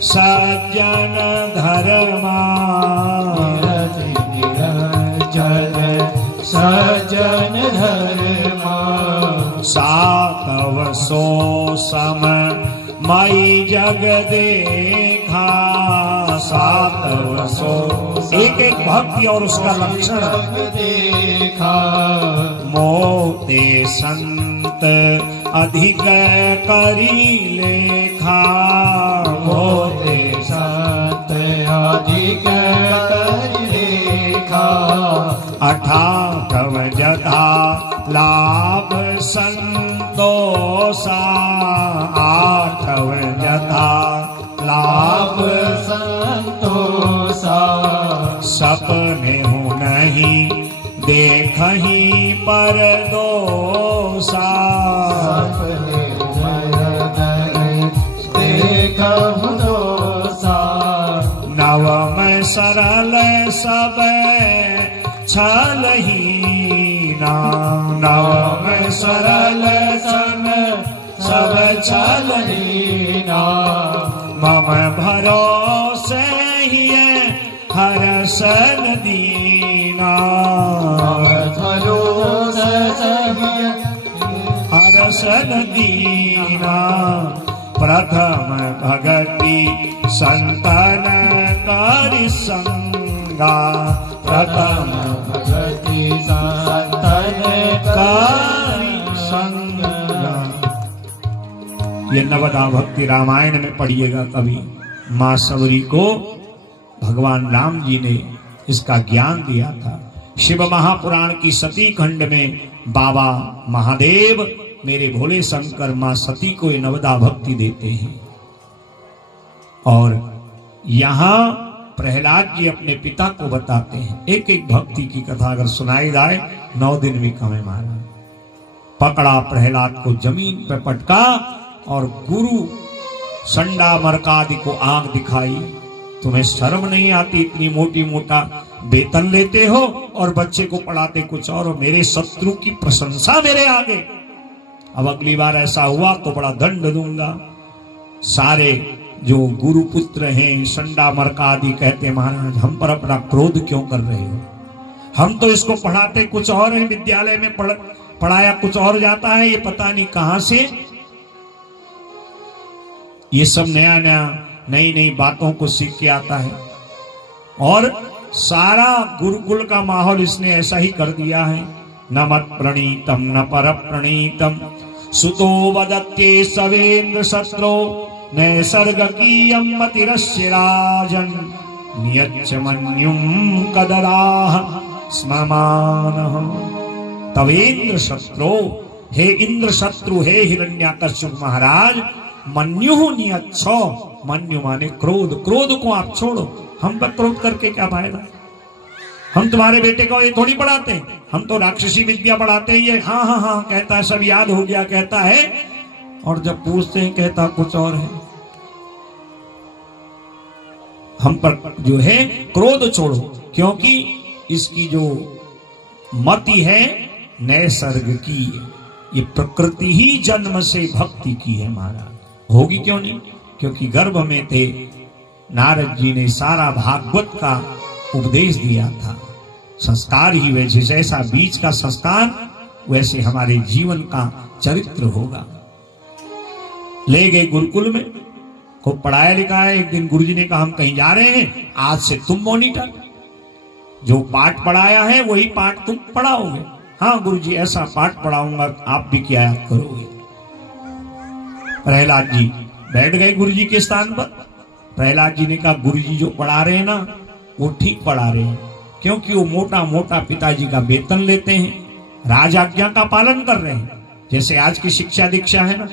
सज्जन धर्मा, सज्जन धर्मा, सातव सो सम मई जग देखा, सातव सो, एक एक भक्ति और उसका लक्षण देखा, मोते संत अधिक करी लेखा, मोते संत अधिक करी लेखा, अठारव जथा लाभ संतोषा, आठव जथा लाभ संतोषा, सपने हूँ नहीं देखही पर दोषा, सपने नहीं देखहु दोषा, नवम सरल सब छलहीना, नाम सरल सन सब छलहीना। मम भरोसे ही हरसन दीना, हरसन दीना। प्रथम भगति संतन करि संगा, प्रथम भगति संतन करि संगा। ये नवदा भक्ति रामायण में पढ़िएगा कभी। मां सबरी को भगवान राम जी ने इसका ज्ञान दिया था। शिव महापुराण की सती खंड में बाबा महादेव मेरे भोले शंकर मां सती को ये नवदा भक्ति देते हैं। और यहां प्रहलाद जी अपने पिता को बताते हैं। एक एक भक्ति की कथा अगर सुनाई जाए 9 दिन भी कम है महाराज। पकड़ा प्रहलाद को जमीन पर पटका और गुरु संडा मरकादि को आंख दिखाई। तुम्हें शर्म नहीं आती? इतनी मोटी मोटा वेतन लेते हो और बच्चे को पढ़ाते कुछ और, मेरे शत्रु की प्रशंसा मेरे आगे। अब अगली बार ऐसा हुआ तो बड़ा दंड दूंगा। सारे जो गुरुपुत्र हैं संडा मरकादि कहते, महाराज हम पर अपना क्रोध क्यों कर रहे हो? हम तो इसको पढ़ाते कुछ और है, विद्यालय में पढ़ाया कुछ और जाता है, ये पता नहीं कहां से ये सब नया नया नई नई बातों को सीख के आता है। और सारा गुरुकुल का माहौल इसने ऐसा ही कर दिया है। न मत प्रणीतम न पर प्रणीतम सुतो वदत्ये सवेन्द्र शत्रो नैसर्गकीयं मतिरस्य राजन नियच्च मन्युं कदराह स्ममानः। तवेन्द्र शत्रु, हे इंद्र शत्रु, हे हिरण्याकश्यप महाराज, मन्यु नियच्छो, मन्यु माने क्रोध, क्रोध को आप छोड़ो। हम पर क्रोध करके क्या फायदा? हम तुम्हारे बेटे को ये थोड़ी पढ़ाते हैं, हम तो राक्षसी विद्या पढ़ाते हैं। ये हाँ हाँ हाँ कहता है, सब याद हो गया कहता है, और जब पूछते हैं कहता कुछ और है। हम पर जो है क्रोध छोड़ो, क्योंकि इसकी जो मति है नैसर्ग की, ये प्रकृति ही जन्म से भक्ति की है महाराज। होगी क्यों नहीं? क्योंकि गर्भ में थे नारद जी ने सारा भागवत का उपदेश दिया था। संस्कार ही वैसे, जैसा बीज का संस्कार वैसे हमारे जीवन का चरित्र होगा। ले गए गुरुकुल में, को पढ़ाया लिखा है। एक दिन गुरुजी ने कहा हम कहीं जा रहे हैं, आज से तुम मॉनिटर, जो पाठ पढ़ाया है वही पाठ तुम पढ़ाओगे। हाँ गुरुजी ऐसा पाठ पढ़ाऊंगा, आप भी क्या करोगे? प्रहलाद जी बैठ गए गुरुजी के स्थान पर। प्रहलाद जी ने कहा गुरुजी जो पढ़ा रहे हैं ना वो ठीक पढ़ा रहे हैं, क्योंकि वो मोटा मोटा पिताजी का वेतन लेते हैं, राज आज्ञा का पालन कर रहे हैं। जैसे आज की शिक्षा दीक्षा है ना,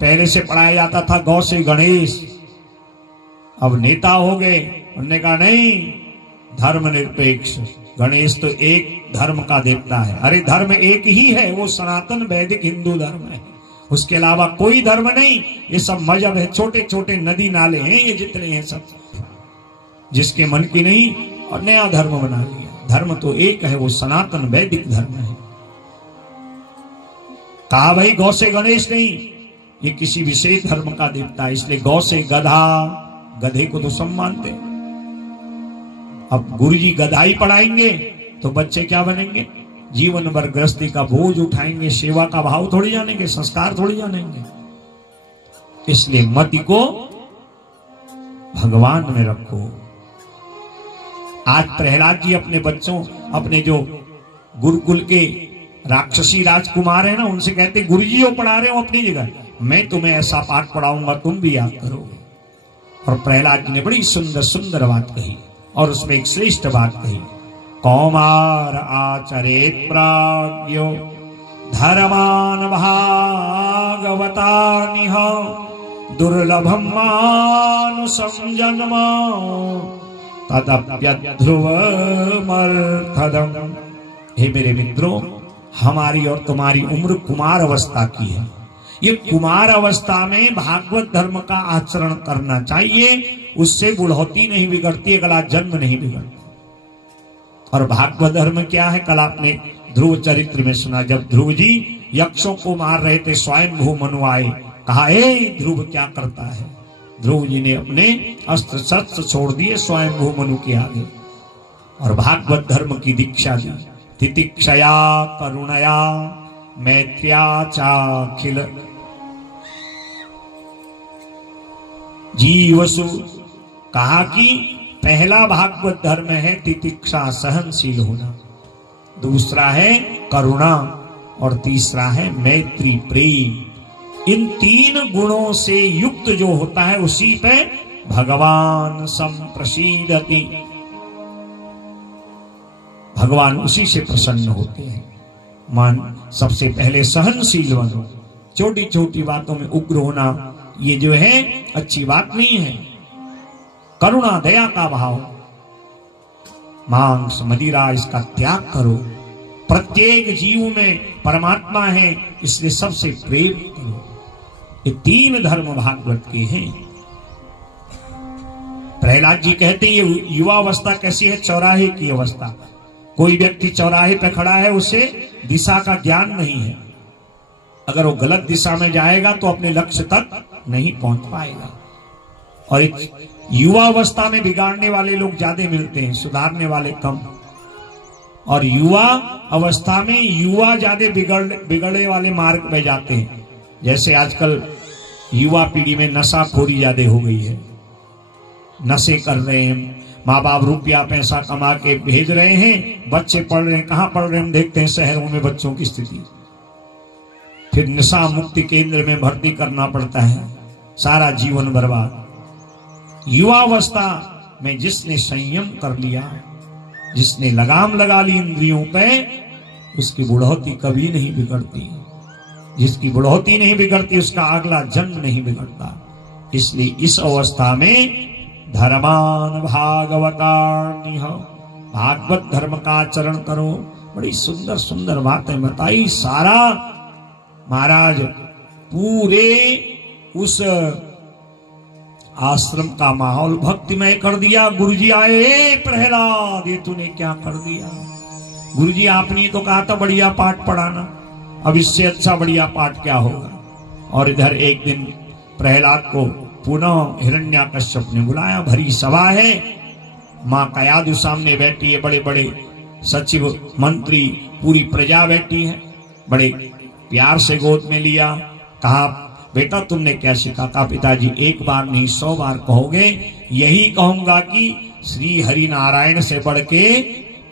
पहले से पढ़ाया जाता था गौ से गणेश, अब नेता हो गए, उन्होंने कहा नहीं धर्मनिरपेक्ष, गणेश तो एक धर्म का देवता है। अरे धर्म एक ही है, वो सनातन वैदिक हिंदू धर्म है, उसके अलावा कोई धर्म नहीं। ये सब मजहब है, छोटे छोटे नदी नाले हैं ये जितने हैं सब, जिसके मन की नहीं और नया धर्म बना लिया। धर्म तो एक है, वो सनातन वैदिक धर्म है। कहा भाई गौ से गणेश नहीं, ये किसी विशेष धर्म का देवता है, इसलिए गौ से गधा, गधे को तो सब मानते। अब गुरुजी गधाई पढ़ाएंगे तो बच्चे क्या बनेंगे? जीवन भर गृहस्थी का बोझ उठाएंगे, सेवा का भाव थोड़ी जानेंगे, संस्कार थोड़ी जानेंगे। इसलिए मति को भगवान में रखो। आज प्रहलाद जी अपने बच्चों, अपने जो गुरुकुल के राक्षसी राजकुमार है ना, उनसे कहते गुरुजी वो पढ़ा रहे हो अपनी जगह, मैं तुम्हें ऐसा पाठ पढ़ाऊंगा तुम भी याद करोगे। और प्रहलाद जी ने बड़ी सुंदर सुंदर बात कही, और उसमें एक श्रेष्ठ बात कही, कौमार आचरेत प्राज्ञो धर्मान भागवतानिह दुर्लभम मानुषं जन्म तदप्यध्रुवमर्थदम्। हे मेरे मित्रों, हमारी और तुम्हारी उम्र कुमार अवस्था की है। ये कुमार अवस्था में भागवत धर्म का आचरण करना चाहिए, उससे बुढ़ौती नहीं बिगड़ती, अगला जन्म नहीं बिगड़ता। और भागवत धर्म क्या है? कल आपने ध्रुव चरित्र में सुना, जब ध्रुव जी यक्षों को मार रहे थे, स्वयंभू मनु आए, कहा ए ध्रुव क्या करता है? ध्रुव जी ने अपने अस्त्र शस्त्र छोड़ दिए स्वयंभू मनु के आगे और भागवत धर्म की दीक्षा दी। तितिक्षया करुणया मैत्र्या चाखिल जीवसु, कहा कि पहला भागवत धर्म है तितिक्षा, सहनशील होना, दूसरा है करुणा और तीसरा है मैत्री प्रेम। इन तीन गुणों से युक्त जो होता है उसी पे भगवान संप्रसीदति, भगवान उसी से प्रसन्न होते हैं। मान सबसे पहले सहनशील बनो, छोटी छोटी बातों में उग्र होना ये जो है अच्छी बात नहीं है। करुणा दया का भाव, मांस मदिरा इसका त्याग करो। प्रत्येक जीव में परमात्मा है, इसलिए सबसे प्रेम करो। ये तीन धर्म भागवत के हैं। प्रहलाद जी कहते हैं ये युवावस्था कैसी है? चौराहे की अवस्था। कोई व्यक्ति चौराहे पे खड़ा है, उसे दिशा का ज्ञान नहीं है। अगर वो गलत दिशा में जाएगा तो अपने लक्ष्य तक नहीं पहुंच पाएगा। और युवावस्था में बिगाड़ने वाले लोग ज्यादा मिलते हैं, सुधारने वाले कम। और युवा अवस्था में युवा ज्यादा बिगड़ने वाले मार्ग में जाते हैं। जैसे आजकल युवा पीढ़ी में नशाखोरी ज्यादा हो गई है, नशे कर रहे हैं, माँ बाप रुपया पैसा कमा के भेज रहे हैं, बच्चे पढ़ रहे हैं। कहाँ पढ़ रहे हैं? हम देखते हैं शहरों में बच्चों की स्थिति। फिर नशा मुक्ति केंद्र में भर्ती करना पड़ता है, सारा जीवन बर्बाद। युवावस्था में जिसने संयम कर लिया, जिसने लगाम लगा ली इंद्रियों पे, उसकी बुढ़ौती कभी नहीं बिगड़ती। जिसकी बुढ़ौती नहीं बिगड़ती उसका अगला जन्म नहीं बिगड़ता। इसलिए इस अवस्था में धर्मान भागवतान्यः, भागवत धर्म का आचरण करो। बड़ी सुंदर सुंदर बातें बताई। सारा महाराज पूरे उस आश्रम का माहौल भक्तिमय कर दिया। गुरुजी आए, ए प्रहलाद ये तूने क्या कर दिया? गुरुजी आपने तो कहा था बढ़िया पाठ पढ़ाना, अब इससे अच्छा बढ़िया पाठ क्या होगा? और इधर एक दिन प्रहलाद को पुनः हिरण्याकश्यप ने बुलाया, भरी सभा है, माँ कयादु सामने बैठी है, बड़े बड़े सचिव मंत्री पूरी प्रजा बैठी है। बड़े प्यार से गोद में लिया, कहा बेटा तुमने क्या सीखा? कहा पिताजी एक बार नहीं 100 बार कहोगे। यही कहूंगा कि श्री हरि नारायण से बढ़ के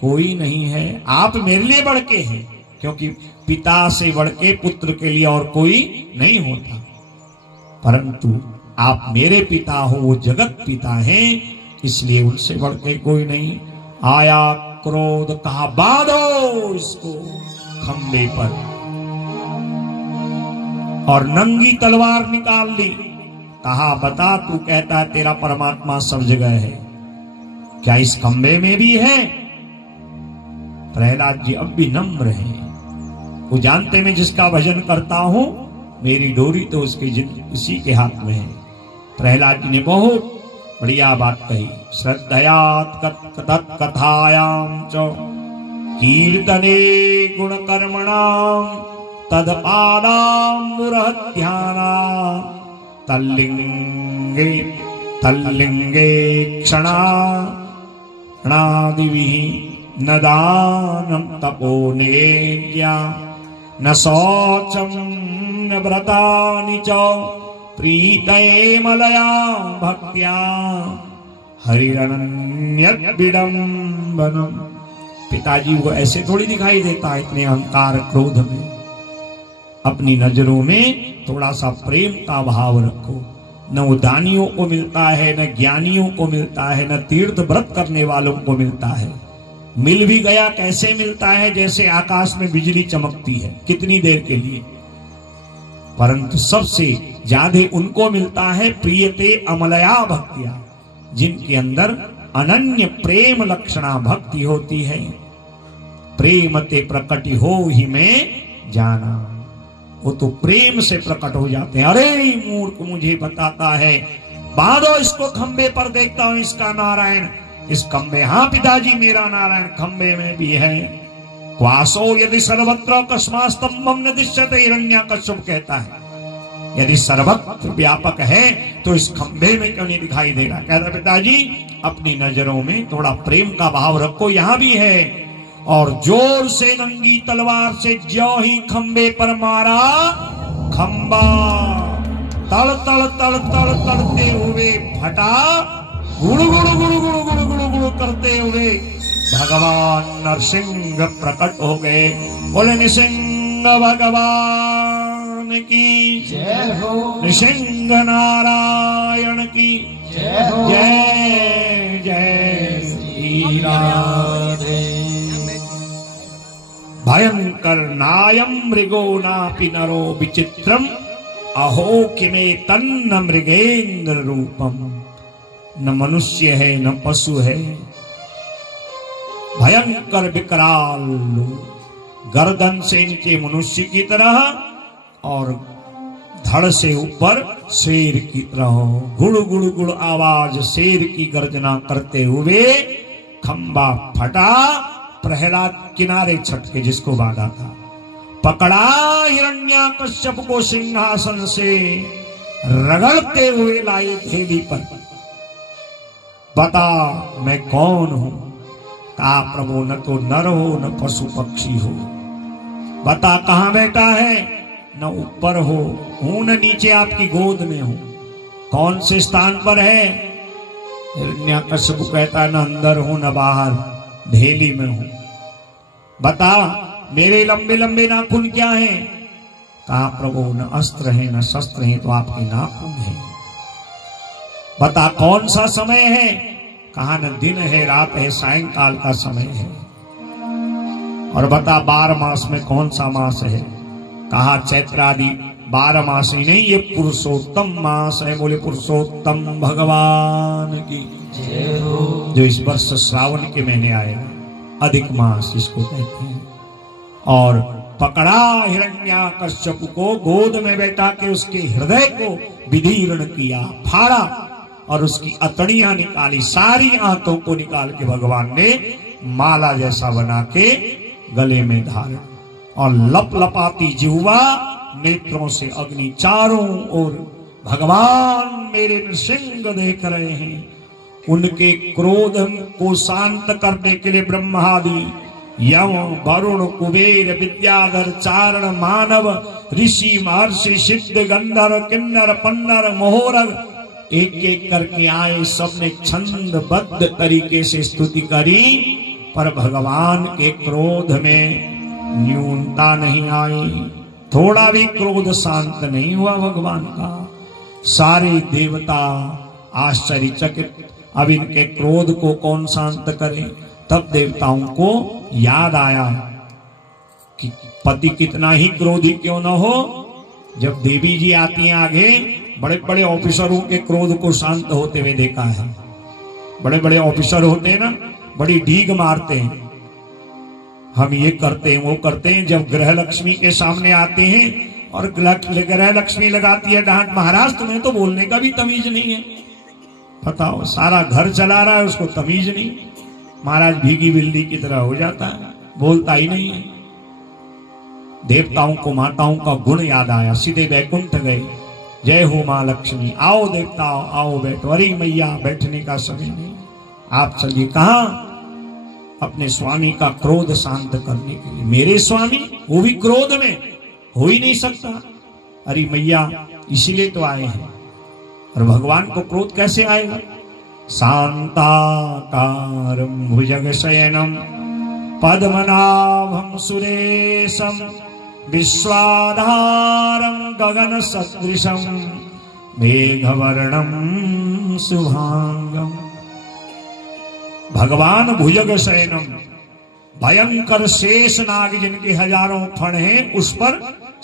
कोई नहीं है, आप मेरे लिए बढ़ के हैं, क्योंकि पिता से बढ़ के पुत्र के लिए और कोई नहीं होता। परंतु आप मेरे पिता हो, वो जगत पिता हैं, इसलिए उनसे बढ़ के कोई नहीं। आया क्रोध, कहा बांधो इसको खंबे पर, और नंगी तलवार निकाल ली। कहा बता, तू कहता है तेरा परमात्मा सब जगह है, क्या इस खंबे में भी है? प्रहलाद जी अब भी नम्र हैं। वो जानते मैं जिसका भजन करता हूं, मेरी डोरी तो उसी के हाथ में है। प्रहलाद जी ने बहुत बढ़िया बात कही। श्रद्धयात कथायाम च कीर्तने गुण कर्मणाम तदपादाम्बुरध्याना तल्लिंगे क्षणादिभिः न दानं तपो नेज्ञा न शौचं न व्रतानि च प्रीतये मलया भक्त्या हरिरनन्यद्विडम्बनम्। पिताजी को ऐसे थोड़ी दिखाई देता है इतने अहंकार क्रोध में। अपनी नजरों में थोड़ा सा प्रेम का भाव रखो। न वो दानियों को मिलता है, न ज्ञानियों को मिलता है, न तीर्थ व्रत करने वालों को मिलता है। मिल भी गया कैसे मिलता है? जैसे आकाश में बिजली चमकती है, कितनी देर के लिए, परंतु सबसे ज्यादा उनको मिलता है प्रियते अमलया भक्तिया, जिनके अंदर अनन्य प्रेम लक्षणा भक्ति होती है। प्रेमते प्रकट हो ही में जाना, वो तो प्रेम से प्रकट हो जाते हैं। अरे मूर्ख मुझे बताता है, बांधो इसको खंबे पर, देखता हूं इसका नारायण इस खंबे, हाँ पिताजी मेरा नारायण खंबे में भी है। क्वासो यदि सर्वत्र कस्मास्तंभम न दृश्यते, हिरण्यकश्यप कहता है यदि सर्वत्र व्यापक है तो इस खंबे में क्यों नहीं दिखाई दे रहा। कहता पिताजी अपनी नजरों में थोड़ा प्रेम का भाव रखो, यहां भी है। और जोर से नंगी तलवार से ज्यों ही खंबे पर मारा, खंबा तड़ तड़ तड़ तड़ करते हुए फटा, गुड़ गुड़ गुड़ गुड़ गुड़ गुड़ गुड़ करते हुए भगवान नरसिंह प्रकट हो गए। बोले नृसिंह भगवान की जय हो, नृसिंह नारायण की जय हो, जय जय श्री राधे। भयंकर नायम मृगो नापि नरो विचित्रम, अहो किमे तन्न मृगेन्द्र रूपम। न मनुष्य है न पशु है, भयंकर विकराल, गर्दन से नीचे मनुष्य की तरह और धड़ से ऊपर शेर की तरह, गुड़ गुड़ गुड़ आवाज शेर की गर्जना करते हुए खंबा फटा। प्रहलाद किनारे छटके जिसको बांधा था, पकड़ा हिरण्यकश्यप को सिंहासन से रगड़ते हुए लाए थैली पर। बता मैं कौन हूं? कहा प्रभु न तो नर हो न पशु पक्षी हो, बता कहां बैठा है? न ऊपर हो, हूं न नीचे आपकी गोद में हूं, कौन से स्थान पर है? हिरण्यकश्यप कहता न अंदर हूं न बाहर, धेली में हूं। बता मेरे लंबे लंबे नाखून क्या हैं? कहा प्रभु न अस्त्र है न शस्त्र है, तो आपके नाखून है। बता कौन सा समय है? कहा न दिन है रात है, सायंकाल का समय है। और बता 12 मास में कौन सा मास है? कहा चैत्र आदि 12 मास ही नहीं, ये पुरुषोत्तम मास है। बोले पुरुषोत्तम भगवान की जय हो। जो इस वर्ष श्रावण के महीने आएगा, अधिक मास इसको कहते हैं। और पकड़ा हिरण्यकश्यप को, गोद में बैठा के उसके हृदय को विदीर्ण किया, फाड़ा और उसकी अतड़ियां निकाली, सारी आंतों को निकाल के भगवान ने माला जैसा बना के गले में धारण। और लप लपाती जिह्वा, नेत्रों से अग्नि, चारों ओर भगवान मेरे नृसिंह देख रहे हैं। उनके क्रोध को शांत करने के लिए ब्रह्मादि, यम, वरुण, कुबेर, विद्याधर, चारण, मानव, ऋषि, महर्षि, सिद्ध, गंधर्व, किन्नर, पन्नर, मोहरग एक एक करके आए। सबने छंदबद्ध तरीके से स्तुति करी, पर भगवान के क्रोध में न्यूनता नहीं आई, थोड़ा भी क्रोध शांत नहीं हुआ भगवान का। सारे देवता आश्चर्यचकित, अब इनके क्रोध को कौन शांत करे। तब देवताओं को याद आया कि पति कितना ही क्रोधी क्यों न हो। जब देवी जी आती हैं आगे, बड़े बड़े ऑफिसरों के क्रोध को शांत होते हुए देखा है। बड़े बड़े ऑफिसर होते हैं ना, बड़ी ढीग मारते हैं, हम ये करते हैं वो करते हैं। जब ग्रह लक्ष्मी के सामने आते हैं और ग्रह लक्ष्मी लगाती है डांट, महाराज तुम्हें तो बोलने का भी तमीज नहीं है। बताओ, सारा घर चला रहा है, उसको तमीज नहीं। महाराज भीगी बिल्ली की तरह हो जाता है, बोलता ही नहीं है। देवताओं को माताओं का गुण याद आया, सीधे वैकुंठ गए। जय हो माँ लक्ष्मी, आओ देवताओं आओ बैठो। अरे मैया बैठने का समय नहीं, आप चलिए। कहा? अपने स्वामी का क्रोध शांत करने के लिए। मेरे स्वामी, वो भी क्रोध में, हो ही नहीं सकता। अरे मैया इसीलिए तो आए हैं। और भगवान को क्रोध कैसे आएगा? शांताकारं भुजगशयनं पद्मनाभं सुरेशं विश्वाधारं गगनसदृशं मेघवर्णं शुभांगं। भगवान भुजग शयनम, भयंकर शेष नाग जिनके हजारों फण हैं, उस पर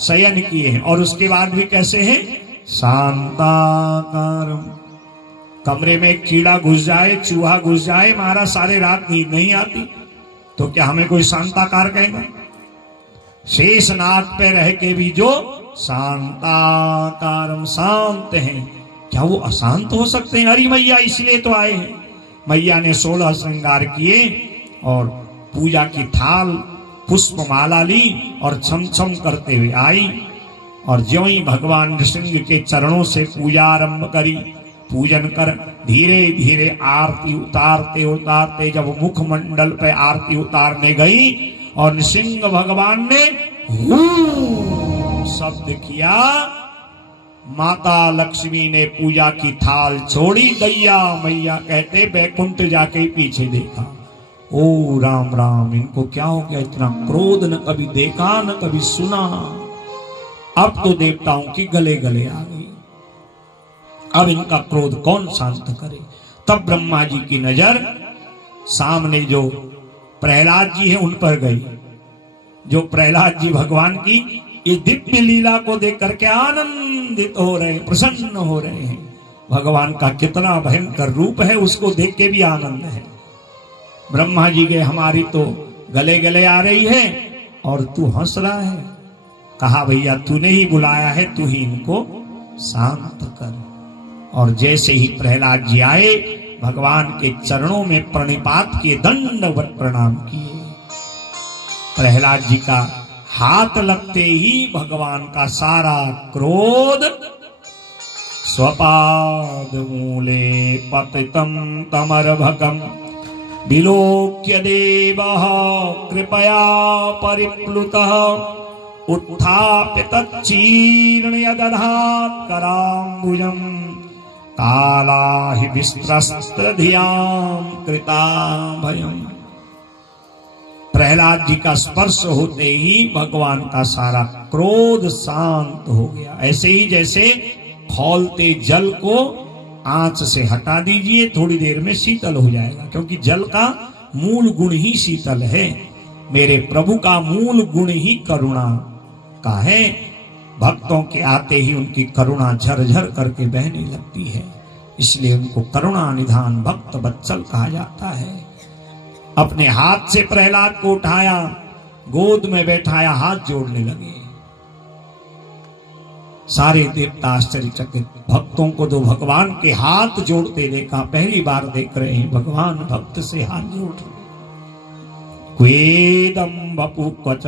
शयन किए हैं। और उसके बाद भी कैसे हैं? शांताकारम। कमरे में एक कीड़ा घुस जाए, चूहा घुस जाए, महाराज सारे रात नींद नहीं आती, तो क्या हमें कोई शांताकार कहेगा? शेष नाग पे रह के भी जो शांताकारम, शांत हैं, क्या वो अशांत हो सकते हैं? हरि मैया इसलिए तो आए हैं। मैया ने 16 श्रृंगार किए और पूजा की थाल पुष्पमाला ली और छम छम करते हुए आई और ज्यों ही भगवान नृसिंह के चरणों से पूजा आरंभ करी, पूजन कर धीरे धीरे आरती उतारते उतारते जब मुखमंडल पे आरती उतारने गई और नृसिंह भगवान ने शब्द किया, माता लक्ष्मी ने पूजा की थाल छोड़ी, दैया मैया कहते बैकुंठ जाके पीछे देखा। ओ राम राम, इनको क्या हो गया, इतना क्रोध न कभी देखा न कभी सुना। अब तो देवताओं की गले गले आ गई, अब इनका क्रोध कौन शांत करे। तब ब्रह्मा जी की नजर सामने जो प्रहलाद जी है उन पर गई। जो प्रहलाद जी भगवान की ये दिव्य लीला को देख करके आनंदित हो रहे हैं, प्रसन्न हो रहे हैं। भगवान का कितना भयंकर रूप है उसको देख के भी आनंद है। ब्रह्मा जी के हमारी तो गले गले आ रही है और तू हंस रहा है। कहा भैया तूने ही बुलाया है, तू ही इनको शांत कर। और जैसे ही प्रहलाद जी आए भगवान के चरणों में प्रणिपात किए, दंडवत प्रणाम किए। प्रहलाद जी का हाथ लगते ही भगवान का सारा क्रोध स्वपाद मूले पतितम तमरभगम विलोक्य देवः कृपया परिप्लुतः उत्थाप्य तच्चीर्ण्य दधात् कराम्बुजम् कालाहि विस्त्रस्त्रधियां कृता भयम्। प्रहलाद जी का स्पर्श होते ही भगवान का सारा क्रोध शांत हो गया। ऐसे ही जैसे खौलते जल को आंच से हटा दीजिए, थोड़ी देर में शीतल हो जाएगा, क्योंकि जल का मूल गुण ही शीतल है। मेरे प्रभु का मूल गुण ही करुणा का है। भक्तों के आते ही उनकी करुणा झरझर करके बहने लगती है, इसलिए उनको करुणा निधान भक्त वत्सल कहा जाता है। अपने हाथ से प्रहलाद को उठाया, गोद में बैठाया, हाथ जोड़ने लगे। सारे देवता आश्चर्यचकित। भक्तों को तो भगवान के हाथ जोड़ते देखा, पहली बार देख रहे हैं भगवान भक्त से हाथ जोड़ रहे। क्वेदं वपु क्वच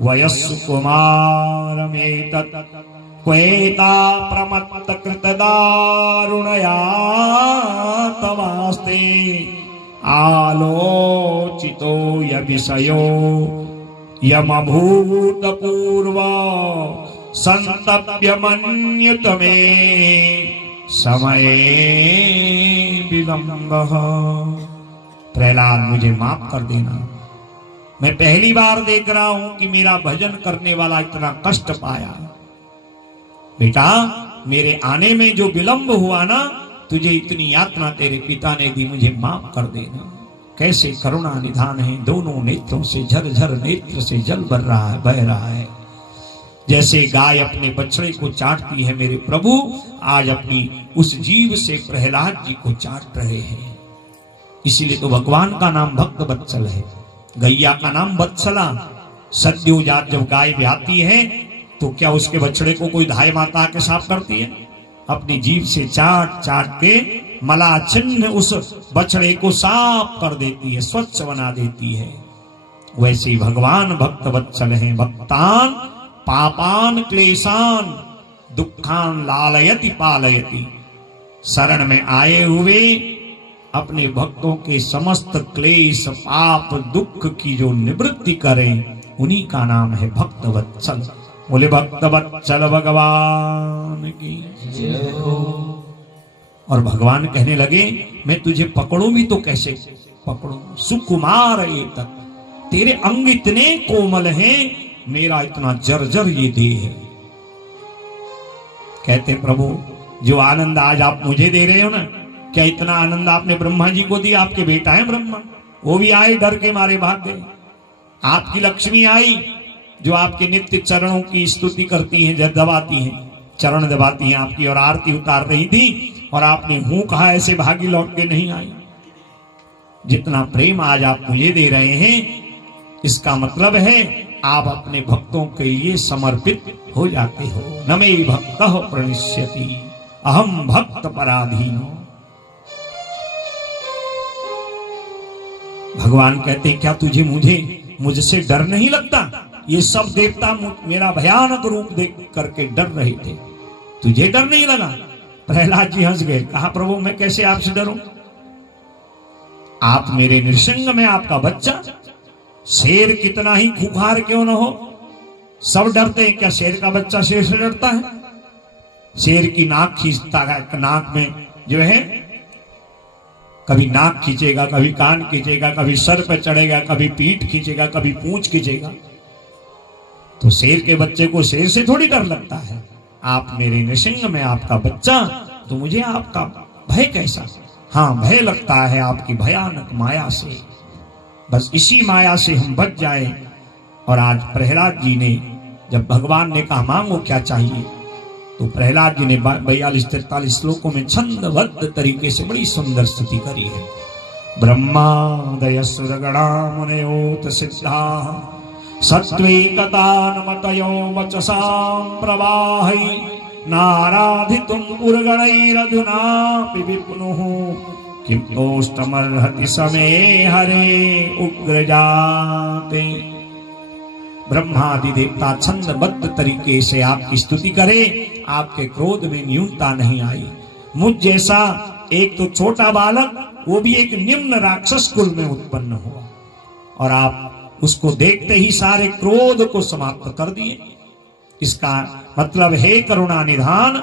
वयस्सु कुमारमेतत् क्वेता प्रमत्त कृतदारुणया तवास्ते आलोचितो य विषयो यमभूत पूर्व संतप्य मन्युत मे समये विलंबः। प्रहलाद मुझे माफ कर देना, मैं पहली बार देख रहा हूं कि मेरा भजन करने वाला इतना कष्ट पाया। बेटा मेरे आने में जो विलंब हुआ ना, तुझे इतनी यातना तेरे पिता ने दी, मुझे माफ कर देना। कैसे करुणा निधान है, दोनों नेत्रों से झरझर नेत्र से जल बह रहा है। जैसे गाय अपने बछड़े को चाटती है, मेरे प्रभु आज अपनी उस जीव से प्रहलाद जी को चाट रहे हैं। इसीलिए तो भगवान का नाम भक्त वत्सल है, गैया का नाम वत्सला। सद्योजात जब गाय ब्याती है तो क्या उसके बछड़े को कोई धाय माता के साफ करती है? अपनी जीभ से चाट चाट के मलाचिन्ह उस बछड़े को साफ कर देती है, स्वच्छ बना देती है। वैसे ही भगवान भक्त वत्सल हैं। भक्तान पापान क्लेशान दुखान लालयति पालयति। शरण में आए हुए अपने भक्तों के समस्त क्लेश पाप दुख की जो निवृत्ति करें, उन्हीं का नाम है भक्त वत्सल। बोले भक्त वत्सल भगवान की जय हो। और भगवान कहने लगे मैं तुझे पकड़ूं भी तो कैसे पकड़ूं, सुकुमार ये तक, तेरे अंग इतने कोमल हैं, मेरा इतना जर्जर ये देह है। कहते प्रभु जो आनंद आज आप मुझे दे रहे हो ना, क्या इतना आनंद आपने ब्रह्मा जी को दिया? आपके बेटा है ब्रह्मा, वो भी आए डर के मारे भाग गए। आपकी लक्ष्मी आई जो आपके नित्य चरणों की स्तुति करती हैं, दबाती हैं, चरण दबाती हैं आपकी, और आरती उतार रही थी और आपने हूं कहा, ऐसे भागी लौट के नहीं आई। जितना प्रेम आज आप मुझे दे रहे हैं, इसका मतलब है आप अपने भक्तों के लिए समर्पित हो जाते हो। न मे भक्तः प्रणश्यति अहम भक्त पराधीनो। भगवान कहते क्या तुझे मुझसे डर नहीं लगता? ये सब देवता मेरा भयानक रूप देख करके डर रहे थे, तुझे डर नहीं लगा? प्रहलाद जी हंस गए, कहा प्रभु मैं कैसे आपसे डरूं? आप मेरे नृसिंह में आपका बच्चा, शेर कितना ही खूंखार क्यों न हो, सब डरते हैं। क्या शेर का बच्चा शेर से डरता है? शेर की नाक खींचता है, नाक में जो है कभी नाक खींचेगा, कभी कान खींचेगा, कभी सर पे चढ़ेगा, कभी पीठ खींचेगा, कभी पूंछ खींचेगा। तो शेर के बच्चे को शेर से थोड़ी डर लगता है। आप मेरे नृसिंह में आपका बच्चा, तो मुझे आपका भय कैसा? हाँ, भय लगता है आपकी भयानक माया से। बस इसी माया से हम बच जाए। और आज प्रहलाद जी ने, जब भगवान ने कहा मांगो क्या चाहिए, तो प्रहलाद जी ने 42-43 श्लोकों में छंदबद्ध तरीके से बड़ी सुंदर स्तुति करी है। ब्रह्मादय सुरगणा मुनयोत सिद्धा सत्त्वैकतान्मतयो वचसां प्रवाहै नाराधितुं पुरगणैरधुनापि विप्नुः किं तोष्टमर्हति समे हरे उग्रजाते। ब्रह्मादि देवता छंदबद्ध तरीके से आपकी स्तुति करे, आपके क्रोध में न्यूनता नहीं आई। मुझ जैसा एक तो छोटा बालक, वो भी एक निम्न राक्षस कुल में उत्पन्न हुआ, और आप उसको देखते ही सारे क्रोध को समाप्त कर दिए। इसका मतलब है करुणा निधान,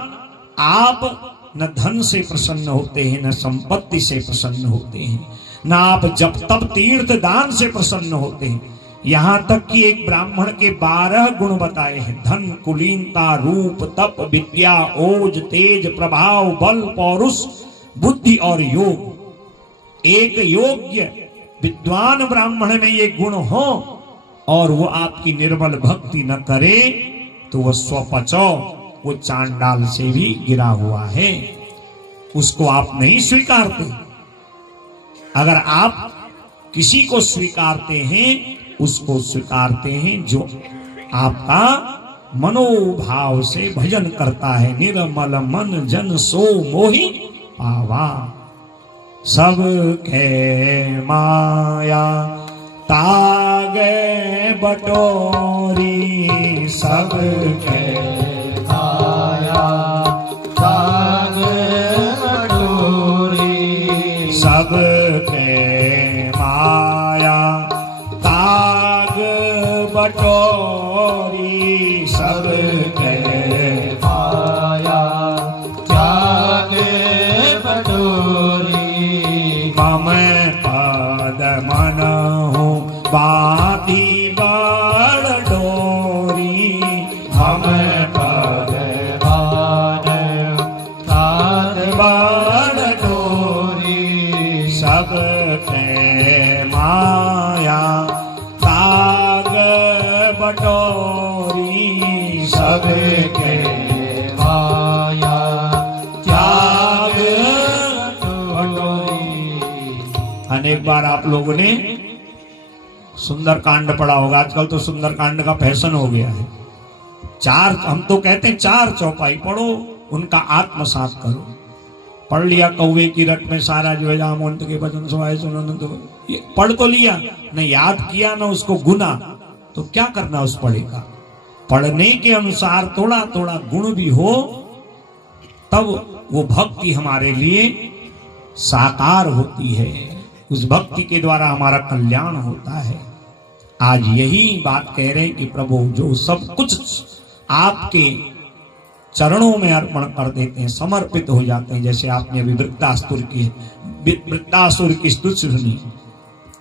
आप न धन से प्रसन्न होते हैं, न संपत्ति से प्रसन्न होते हैं, न आप जब तब तीर्थ दान से प्रसन्न होते हैं। यहां तक कि एक ब्राह्मण के 12 गुण बताए हैं, धन, कुलीनता, रूप, तप, विद्या, ओज, तेज, प्रभाव, बल, पौरुष, बुद्धि और योग। एक योग्य विद्वान ब्राह्मण में ये गुण हो और वो आपकी निर्मल भक्ति न करे, तो वह स्वपचो, वो चांडाल से भी गिरा हुआ है, उसको आप नहीं स्वीकारते। अगर आप किसी को स्वीकारते हैं, उसको स्वीकारते हैं जो आपका मनोभाव से भजन करता है। निर्मल मन जन सो मोहि पावा, सब के माया तागे बटोरी, सब के माया तागे बटोरी, सब के माया ताग बटोरी, सब के माया त्याग बटोरी। मम पद मन हो बाधी बड़ डोरी, मम पद मन ताग बड़ डोरी, सब के माया ताग बटोरी, सब के माया त्याग बटोरी। अनेक बार आप लोगों ने सुंदरकांड पढ़ा होगा। आजकल तो सुंदरकांड का फैशन हो गया है। हम तो कहते हैं 4 चौपाई पढ़ो, उनका आत्मसात करो। पढ़ लिया कौवे की रट में सारा जो है जामवंत के भजन सुनाए सुनन, तो पढ़ तो लिया, न याद किया न उसको गुना, तो क्या करना उस पढ़े का? पढ़ने के अनुसार थोड़ा थोड़ा गुण भी हो, तब वो भक्ति हमारे लिए साकार होती है। उस भक्ति के द्वारा हमारा कल्याण होता है। आज यही बात कह रहे हैं कि प्रभु जो सब कुछ आपके चरणों में अर्पण कर देते हैं, समर्पित हो जाते हैं। जैसे आपने अभी वृत्तासुर की स्तुति सुनी,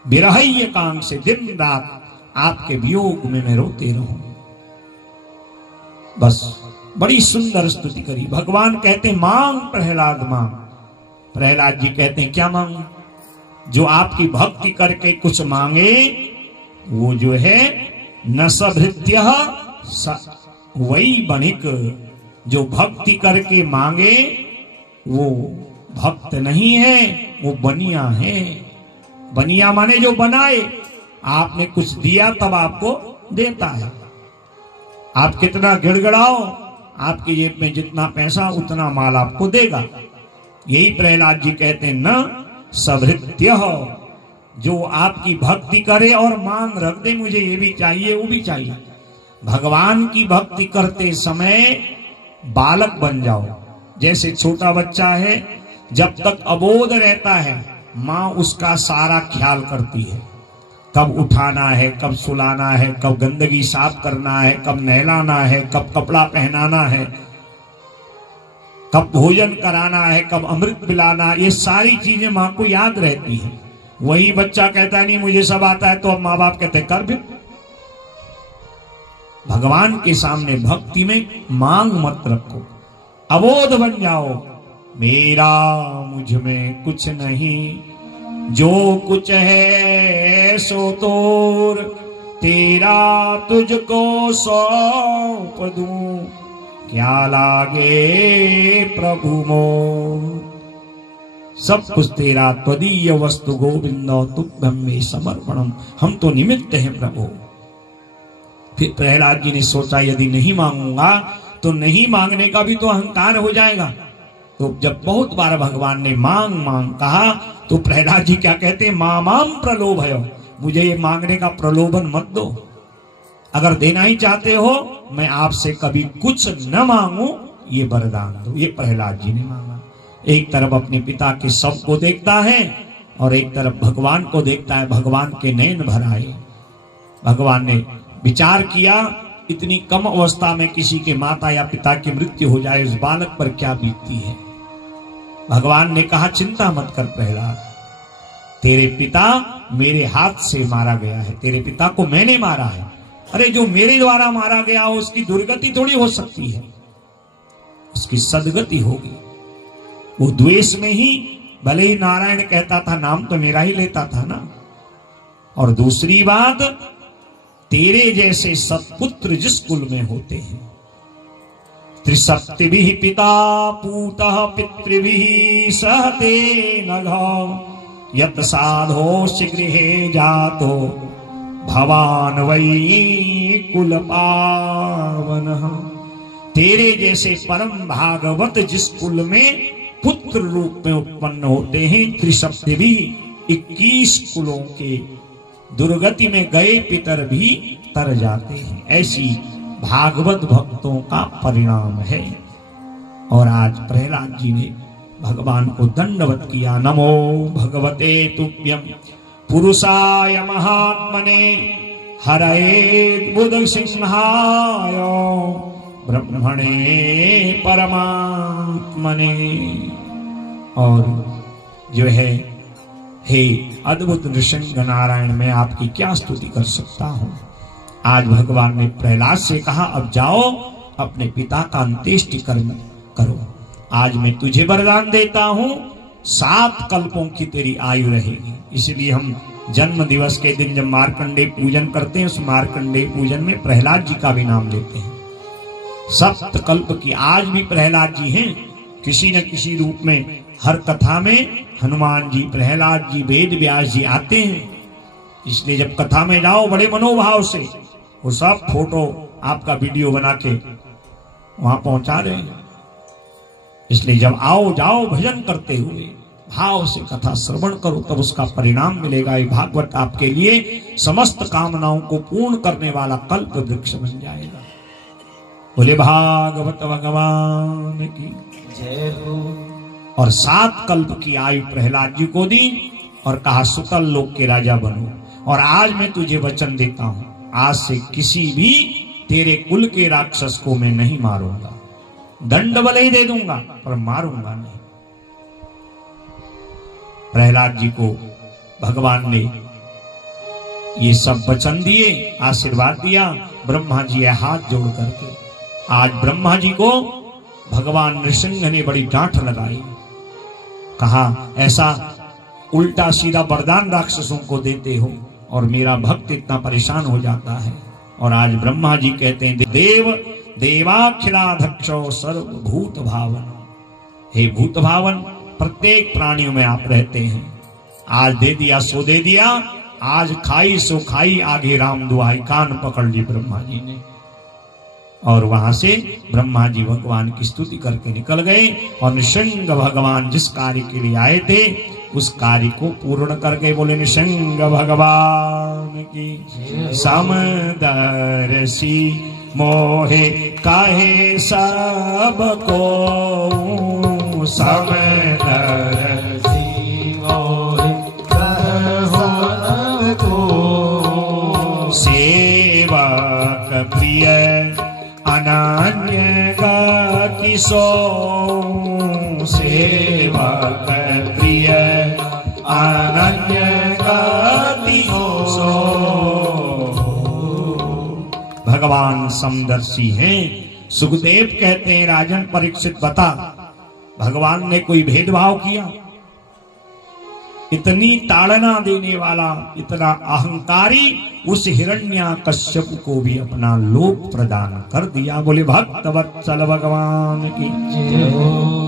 विरहय कांग से दिन रात आपके वियोग में मैं रोते रहूं। बस बड़ी सुंदर स्तुति करी। भगवान कहते मांग प्रहलाद मांग। प्रहलाद जी कहते हैं क्या मांग? जो आपकी भक्ति करके कुछ मांगे, वो जो है न सभृत्य वही बणिक। जो भक्ति करके मांगे वो भक्त नहीं है, वो बनिया है। बनिया माने जो बनाए। आपने कुछ दिया तब आपको देता है। आप कितना गिड़गिड़ाओ, आपकी जेब में जितना पैसा उतना माल आपको देगा। यही प्रहलाद जी कहते हैं न सभृत्य जो आपकी भक्ति करे और मांग रख दे, मुझे ये भी चाहिए वो भी चाहिए। भगवान की भक्ति करते समय बालक बन जाओ। जैसे छोटा बच्चा है, जब तक अबोध रहता है माँ उसका सारा ख्याल करती है, कब उठाना है, कब सुलाना है, कब गंदगी साफ करना है, कब नहलाना है, कब कपड़ा पहनाना है, कब भोजन कराना है, कब अमृत पिलाना है, ये सारी चीजें माँ को याद रहती है। वही बच्चा कहता है नहीं मुझे सब आता है, तो अब माँ बाप कहते कर भी। भगवान के सामने भक्ति में मांग मत रखो, अबोध बन जाओ। मेरा मुझ में कुछ नहीं, जो कुछ है सो तोर, तेरा तुझको सौंप दूं, क्या लागे प्रभु मोर। सब कुछ तेरा, त्वदीय वस्तु गोविंदो तुभ्यं मे समर्पणम, हम तो निमित्त हैं प्रभु। फिर प्रहलाद जी ने सोचा यदि नहीं मांगूंगा तो नहीं मांगने का भी तो अहंकार हो जाएगा। तो जब बहुत बार भगवान ने मांग मांग कहा तो प्रहलाद जी क्या कहते हैं, मामाम प्रलोभयो, मुझे ये मांगने का प्रलोभन मत दो। अगर देना ही चाहते हो मैं आपसे कभी कुछ न मांगू, ये वरदान दो। ये प्रहलाद जी ने मांगा। एक तरफ अपने पिता के शव को देखता है और एक तरफ भगवान को देखता है। भगवान के नयन भर आए। भगवान ने विचार किया, इतनी कम अवस्था में किसी के माता या पिता की मृत्यु हो जाए, उस बालक पर क्या बीतती है। भगवान ने कहा चिंता मत कर प्रहलाद, तेरे पिता मेरे हाथ से मारा गया है, तेरे पिता को मैंने मारा है। अरे जो मेरे द्वारा मारा गया हो उसकी दुर्गति थोड़ी हो सकती है, उसकी सदगति होगी। वो द्वेष में ही भले ही नारायण कहता था, नाम तो मेरा ही लेता था ना। और दूसरी बात, तेरे जैसे सत्पुत्र जिस कुल में होते हैं, त्रिसप्तिभिः पिता पूतः पितृभिः सहते नघौ, यत् साधोऽसि गृहे जातो भवान वै कुल पावनः। तेरे जैसे परम भागवत जिस कुल में पुत्र रूप में उत्पन्न होते हैं, त्रिसप्तिभिः 21 कुलों के दुर्गति में गए पितर भी तर जाते हैं, ऐसी भागवत भक्तों का परिणाम है। और आज प्रहलाद जी ने भगवान को दंडवत किया। नमो भगवते तुभ्यं पुरुषाय महात्मने, हरये बुध सिंहाय ब्रह्मणे परमात्मने। और जो है, हे अद्भुत नृसिंह नारायण, मैं आपकी क्या स्तुति कर सकता हूं। आज भगवान ने प्रहलाद से कहा अब जाओ अपने पिता का अंत्येष्टि कर्म करो। आज मैं तुझे वरदान देता हूं, 7 कल्पों की तेरी आयु रहेगी। इसलिए हम जन्म दिवस के दिन जब मार्कंडेय पूजन करते हैं, उस मार्कंडेय पूजन में प्रहलाद जी का भी नाम लेते हैं। 7 कल्प की आज भी प्रहलाद जी हैं किसी न किसी रूप में। हर कथा में हनुमान जी, प्रहलाद जी, वेद व्यास जी आते हैं। इसलिए जब कथा में जाओ बड़े मनोभाव से वो सब फोटो आपका वीडियो बना के वहां पहुंचा रहे हैं। इसलिए जब आओ जाओ भजन करते हुए भाव से कथा श्रवण करो, तब उसका परिणाम मिलेगा। ये भागवत आपके लिए समस्त कामनाओं को पूर्ण करने वाला कल्प वृक्ष बन जाएगा। बोले भागवत भगवान की जय हो। और 7 कल्प की आयु प्रहलाद जी को दी और कहा सुतल लोक के राजा बनो। और आज मैं तुझे वचन देता हूं, आज से किसी भी तेरे कुल के राक्षस को मैं नहीं मारूंगा। दंड भले ही दे दूंगा पर मारूंगा नहीं। प्रहलाद जी को भगवान ने ये सब वचन दिए, आशीर्वाद दिया। ब्रह्मा जी हाथ जोड़ करके आज ब्रह्मा जी को भगवान नृसिंह ने बड़ी डांट लगाई। कहा ऐसा उल्टा सीधा वरदान राक्षसों को देते हो और मेरा भक्त इतना परेशान हो जाता है। और आज ब्रह्मा जी कहते हैं देव देवाखिलाध्यक्षो सर्वभूत भावन, हे भूत भावन प्रत्येक प्राणियों में आप रहते हैं। आज दे दिया सो दे दिया, आज खाई सो खाई, आगे राम दुआई, कान पकड़ ली ब्रह्मा जी ने। और वहां से ब्रह्मा जी भगवान की स्तुति करके निकल गए। और नृसिंह भगवान जिस कार्य के लिए आए थे उस कार्य को पूर्ण करके बोले निसंग भगवान की। समदर्शी मोहे काहे सबको, समदर्शी मोहे कहो सबको। सेवक प्रिय अनन्य गति सो, सेवक प्रिय अनन्य गति सो। भगवान समदर्शी हैं। सुखदेव कहते हैं राजन परीक्षित बता, भगवान ने कोई भेदभाव किया? इतनी ताड़ना देने वाला, इतना अहंकारी उस हिरण्याकश्यप को भी अपना लोक प्रदान कर दिया। बोले भक्त वत्सल भगवान की जय हो।